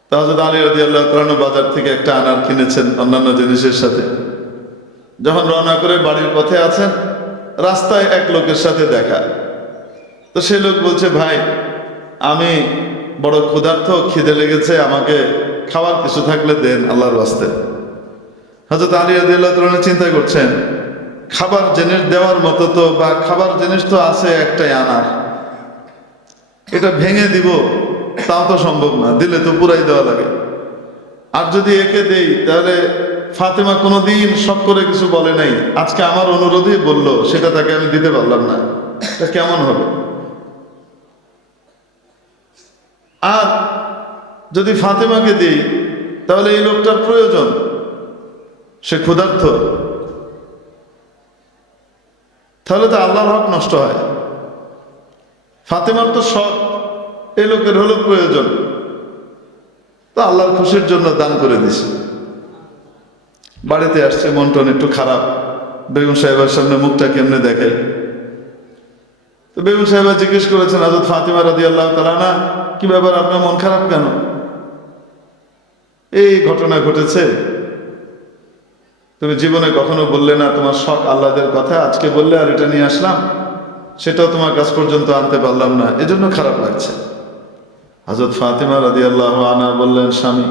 তো হযরত আলী রাদিয়াল্লাহু তাআলা বাজার থেকে একটা আনার কিনেছেন অন্যান্য জিনিসের সাথে। যখন রওনা করে বাড়ির পথে আছেন, রাস্তায় এক লোকের সাথে দেখা। তো সেই লোক বলছে, ভাই আমি বড় ক্ষুধার্ত, খিদে লেগেছে, আমাকে খাওয়ার কিছু থাকলে দেন আল্লাহর ওয়াস্তে। হযরত আলী রাদিয়াল্লাহু তাআলা চিন্তা করছেন, খাবার জিনিস দেওয়ার মতো তো বা খাবার জিনিস তো আছে একটাই আনার, এটা ভেঙে দিব তাও তো সম্ভব না, দিলে তো পুরাই দেওয়া লাগে। আর যদি একে দেই তাহলে ফাতেমা কোনোদিন শখ করে কিছু বলে নাই, আজকে আমার অনুরোধেই বললো, সেটা তাকে আমি দিতে পারলাম না, এটা কেমন হবে? আর যদি ফাতেমাকে দিই তাহলে এই লোকটার প্রয়োজন, সে ক্ষুধার্ত, তাহলে তো আল্লাহর হক নষ্ট হয়। ফাতেমার তো শখ, এই লোকের হলো প্রয়োজন, তো আল্লাহর খুশির জন্য দান করে দিছে। বাড়িতে আসছে, মন টন একটু খারাপ, বেগম সাহেবের সামনে মুখটা কেমনে দেখাই। তো বেগম সাহেবা জিজ্ঞেস করেছেন, হযরত ফাতিমা রাদিয়াল্লাহু তাআলা আনহা, কি ব্যাপার, আপনার মন খারাপ কেন? এই ঘটনা ঘটেছে, তুমি জীবনে কখনো বললে না তোমার শখ আল্লাহদের কথা, আজকে বললে আর এটা নিয়ে আসলাম, সেটাও তোমার কাছ পর্যন্ত আনতে পারলাম না, এজন্য খারাপ লাগছে। হযরত ফাতিমা রাদিয়াল্লাহু আনহা বললেন, স্বামী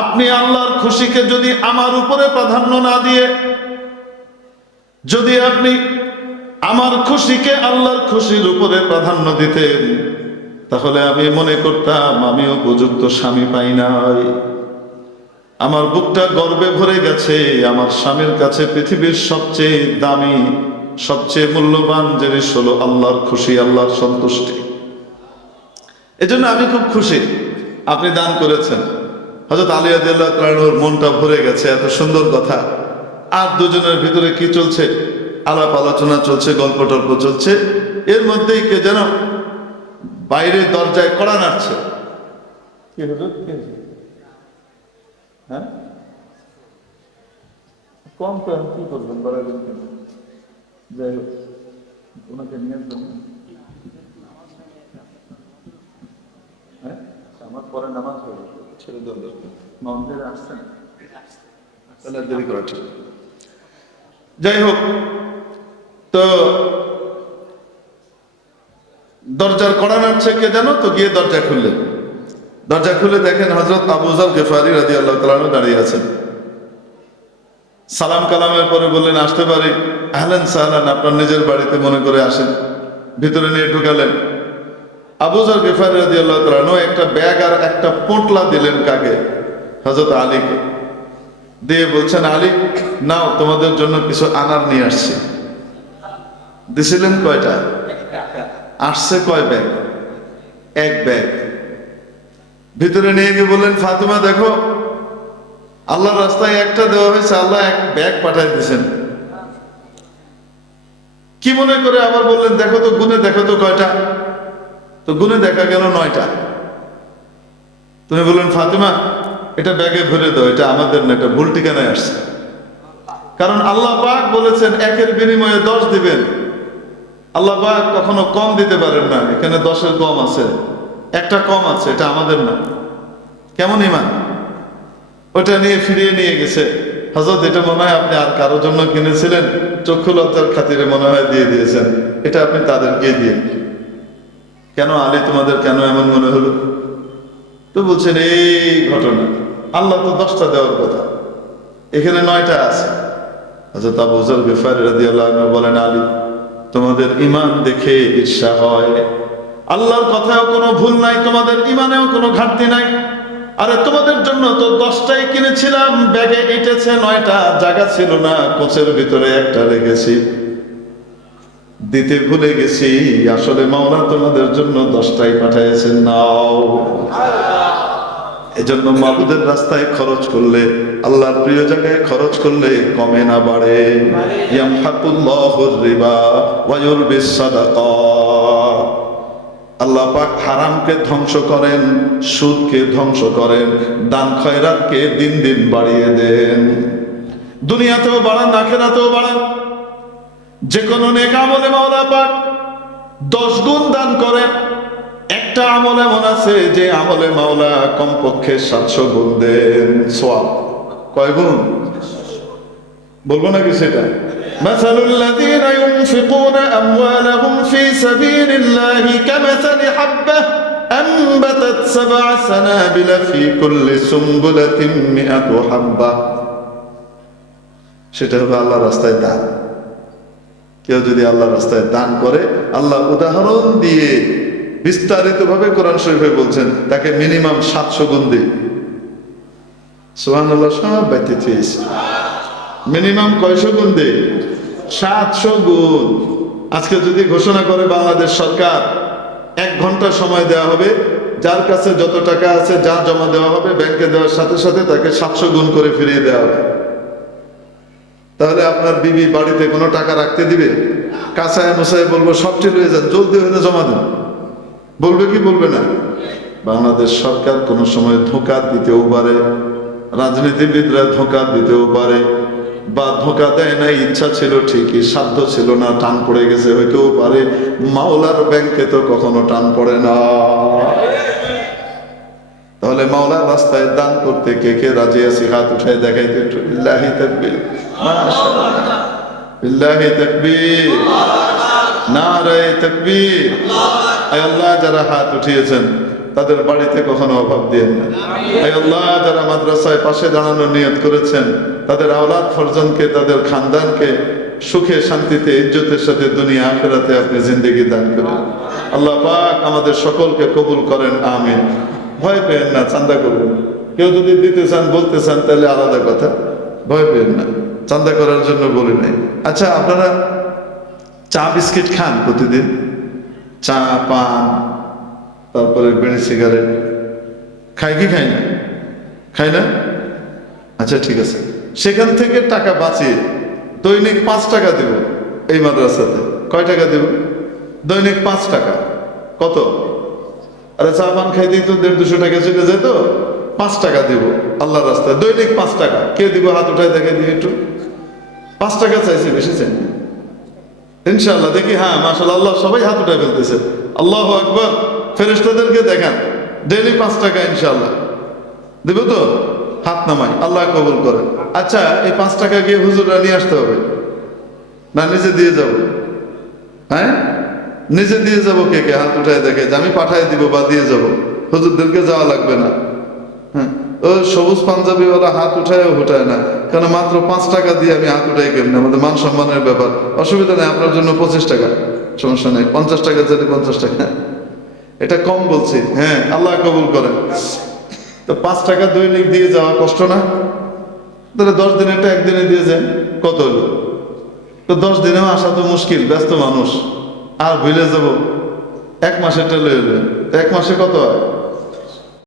আপনি আল্লাহর খুশিকে যদি আমার উপরে প্রাধান্য না দিয়ে, যদি আপনি আমার খুশিকে আল্লাহর খুশির উপরে প্রাধান্য দিতেন, তাহলে আমি মনে করতাম আমি উপযুক্ত স্বামী পাই নাই। আমার বুকটা গর্বে ভরে গেছে, আমার স্বামীর কাছে পৃথিবীর সবচেয়ে দামি, সবচেয়ে মূল্যবান জিনিস হলো আল্লাহর খুশি, আল্লাহর সন্তুষ্টি। এজন্য আমি খুব খুশি আপনি দান করেছেন। হযরত আলী রাদিয়াল্লাহু তাআলার মনটা ভরে গেছে, এত সুন্দর কথা। আর দুজনের ভিতরে কি চলছে, আলাপ আলোচনা চলছে, গল্প টল্প চলছে। এর মধ্যেই কে যেন বাইরে দরজায় কড়া নাড়ছে। কি হলো? হ্যাঁ, কম তো কি করবেন, বাড়াবেন কেন? যাই হোক, ওনাকে নিয়ে আসবেন। হ্যাঁ, আমার পরে নামাজ হবে, ছেড়ে দেওয়া দরকার। মন্দিরে আসছেন, তাহলে দেরি করা ঠিক। যাই হোক, তো দরজার কড়া নাড়ছে কে জানো, তো গিয়ে দরজা খুললেন। দরজা খুলে দেখেন হযরত আবু যর গিফারী রাদিয়াল্লাহু তাআলা আনহু দাঁড়িয়ে আছেন। সালাম কালামের পরে বললেন, আসতে পারি? আহলান সাহলান, আপনার নিজের বাড়িতে মনে করে আসেন। ভিতরে নিয়ে ঢুকালেন। আবু যর গিফারী রাদিয়াল্লাহু তাআলা আনহু একটা ব্যাগ আর একটা পোটলা দিলেন কাকে? হযরত আলীকে। দিয়ে বলছেন, আলী নাও, তোমাদের জন্য কিছু আনার নিয়ে আসছি। দিছিলেন কয়টা? আসছে কয় ব্যাগ? এক ব্যাগ। ভিতরে নিয়ে গিয়ে বললেন, ফাতিমা দেখো, আল্লাহর রাস্তায় একটা দেওয়া হয়েছে, আল্লাহ এক ব্যাগ পাঠাই দিয়েছেন। কি মনে করে আবার বললেন, দেখো তো, গুনে দেখো তো কয়টা? তো গুনে দেখা গেল 9টা। তুমি বললেন, ফাতিমা এটা ব্যাগে ভরে দাও, এটা আমাদের না, এটা ভুল ঠিকানায় আসছে। কারণ আল্লাহ পাক বলেছেন একের বিনিময়ে 10 দিবেন। আল্লাহ পাক কখনো কম দিতে পারেন না। এখানে 10-এর কম আছে, একটা কম আছে, এটা আমাদের না। কেমন ইমান? ওটা নিয়ে ফিরিয়ে নিয়ে গেছে। হযরত, এটা মনে হয় আপনি আর কারোর জন্য কিনেছিলেন, চক্ষু লজ্জার খাতিরে মনে হয় দিয়ে দিয়েছেন, এটা আপনি তাদেরকে দিয়ে। কেন আলী, তোমাদের কেন এমন মনে হলো? তো বলছেন এই ঘটনা। আল্লাহ তো 10টা দেওয়ার কথা, এখানে 9টা আছে। হযরত আবু যর গিফারী রাদিয়াল্লাহু আনহু বলেন, আলী, তোমাদের ঈমান দেখে ঈর্ষা হয়। আল্লাহর কথায়ও কোনো ভুল নাই, তোমাদের ঈমানেও কোনো ঘাটতি নাই। আরে তোমাদের জন্য তো 10টাই কিনেছিলাম, ব্যাগে এঁটেছে 9টা, জায়গা ছিল না, কোচের ভিতরে একটা রেখেছি, দিতে ভুলে গেছি। আসলে মাওলা তোমাদের জন্য 10টাই পাঠিয়েছেন, নাও। এজন্য মাবুদের রাস্তায় খরচ করলে, আল্লাহর প্রিয় জায়গায় খরচ করলে কমে না বাড়ে। ইয়ামহাকুল্লাহুর রিবা ওয়া ইউরবিস সাদাকাত। আল্লাহ পাক হারামকে ধ্বংস করেন, সুদকে ধ্বংস করেন, দান খয়রাতকে দিন দিন বাড়িয়ে দেন। দুনিয়াতেও বাড়ান, আখিরাতেও বাড়ান। যে কোনো নেক আমলে মাওলা পাক 10 গুণ দান করেন। একটা আমল এমন আছে যে আমলে মাওলা কমপক্ষে 700 গুণ দেন সওয়াব। কয় গুণ বলবো নাকি সেটা? মাসালুল লাযীনা ইউনফিকুনা আমওয়ালাহুম ফী সাবীলিল্লাহি কামাসালি হাব্বাহ আনবাতাত 7 সানাবিলা ফী কুল্লি সুমবুলাতিন মিআতু হাব্বাহ। সেটা হলো আল্লাহর রাস্তায় দান। কেউ যদি আল্লাহর রাস্তায় দান করে, আল্লাহ উদাহরণ দিয়ে বিস্তারিতভাবে কোরআন শরীফে বলছেন, তাকে মিনিমাম 700 গুণ দিই। সুবহানাল্লাহ, সব ব্যতীত মিনিমাম কয়শো গুণ দেয়? 700 গুণ। আজকে যদি ঘোষণা করে বাংলাদেশ সরকার 1 ঘন্টা সময় দেওয়া হবে, যার কাছে যত টাকা আছে যা জমা দেওয়া হবে ব্যাংকে দেওয়ার সাথে সাথে তাকে 700 গুণ করে ফিরিয়ে দেওয়া হবে, তাহলে আপনার বিবি বাড়িতে কোনো টাকা রাখতে দিবে? কাঁচায় মোসায় বলবো সবটি লয়ে যান, জলদি হয়ে জমা দেন, বলবে কি বলবে না? বাংলাদেশ সরকার কোনো সময় ধোঁকা দিতেও পারে, রাজনীতিবিদরা ধোঁকা দিতেও পারে, বা ধোঁকা দেয় না, ইচ্ছা ছিল ঠিকই, সাধ্য ছিল না, টান পড়ে গেছে হইতেও পারে। মাওলার ব্যাংকে তো কখনো টান পড়ে না। তাহলে মাওলার রাস্তায় দান করতে কে কে রাজি আছি? হাত উঠায় দেখাইতে একটু। বিল্লাহি তাকবীর, মাশাআল্লাহ, বিল্লাহি তাকবীর, নারে তাকবীর। আয় আল্লাহ, যারা হাত উঠিয়েছেন তাদের বাড়িতে কখনো অভাব দিয়েন না। আয় আল্লাহ, যারা মাদ্রাসায় পাশে দাঁড়ানোর নিয়ত করেছেন তাদের আওলাদ ফরজনকে, তাদের খানদানকে সুখে শান্তিতে ইজ্জতের সাথে দুনিয়া আখিরাতে আপনি জিন্দেগি দান করেন। আল্লাহ পাক আমাদের সকলকে কবুল করেন, আমিন। ভয় পেয়েন না, চান্দা করবেন। কেউ যদি দিতে চান, বলতে চান, তাহলে আলাদা কথা, ভয় পেয়েন না, চান্দা করার জন্য বলি নাই। আচ্ছা, আপনারা চা বিস্কিট খান প্রতিদিন? চা, পান, তারপরে বিড়ি সিগারেট খাই কি খাই না? খাই না? আচ্ছা ঠিক আছে, সেখান থেকে টাকা বাঁচিয়ে দৈনিক 5 টাকা দেব এই মাদ্রাসাতে। কয় টাকা দেব? দৈনিক 5 টাকা। কত? আরে চা পান খাই দিই তো 150-200 টাকা চলে যায়, তো 5 টাকা দেব আল্লাহর রাস্তায়, দৈনিক 5 টাকা। কে দিব? হাত উঠায় দেখে দিই একটু। 5 টাকা চাইছি, বেশি চাই না। ইনশাআল্লাহ দেখি। হ্যাঁ, মাশাআল্লাহ, আল্লাহ, সবাই হাত উঠায় ফেলতেছে। আল্লাহু আকবার। ফেরেশতাদেরকে দেখান, ডেইলি 5 টাকা ইনশাআল্লাহ দেব তো? হাত নামাই, আল্লাহ কবুল করে। আচ্ছা, এই 5 টাকা গিয়ে হুজুররা নিয়ে আসতে হবে না নিজে দিয়ে যাব? হ্যাঁ, নিজে দিয়ে যাব। কে কে হাত উঠায় দেখে যে আমি পাঠায় দিব বা দিয়ে যাব, হুজুরদেরকে যাওয়া লাগবে না। হ্যাঁ, ও সবুজ পাঞ্জাবিওয়ালা হাত উঠায় উঠায় না, কারণ মাত্র 5 টাকা দিয়ে আমি হাত উঠাই কেমনি? আমাদের মান সম্মানের ব্যাপার। অসুবিধা নেই, আপনার জন্য 25 টাকা, সমস্যা নেই। 50 টাকা চাইলে 50 টাকা, এটা কম বলছি। হ্যাঁ, আল্লাহ কবুল করেন। তো 5 টাকা দৈনিক দিয়ে যাওয়া কষ্ট না? তাহলে 10 দিনেরটা একদিনে দিয়ে যান, কত হলো? তো 10 দিনেও আসা তো মুশকিল, ব্যস্ত মানুষ, আর ভুলে যাব। 1 মাসেরটা লয়ে 1 মাসে কত হয়?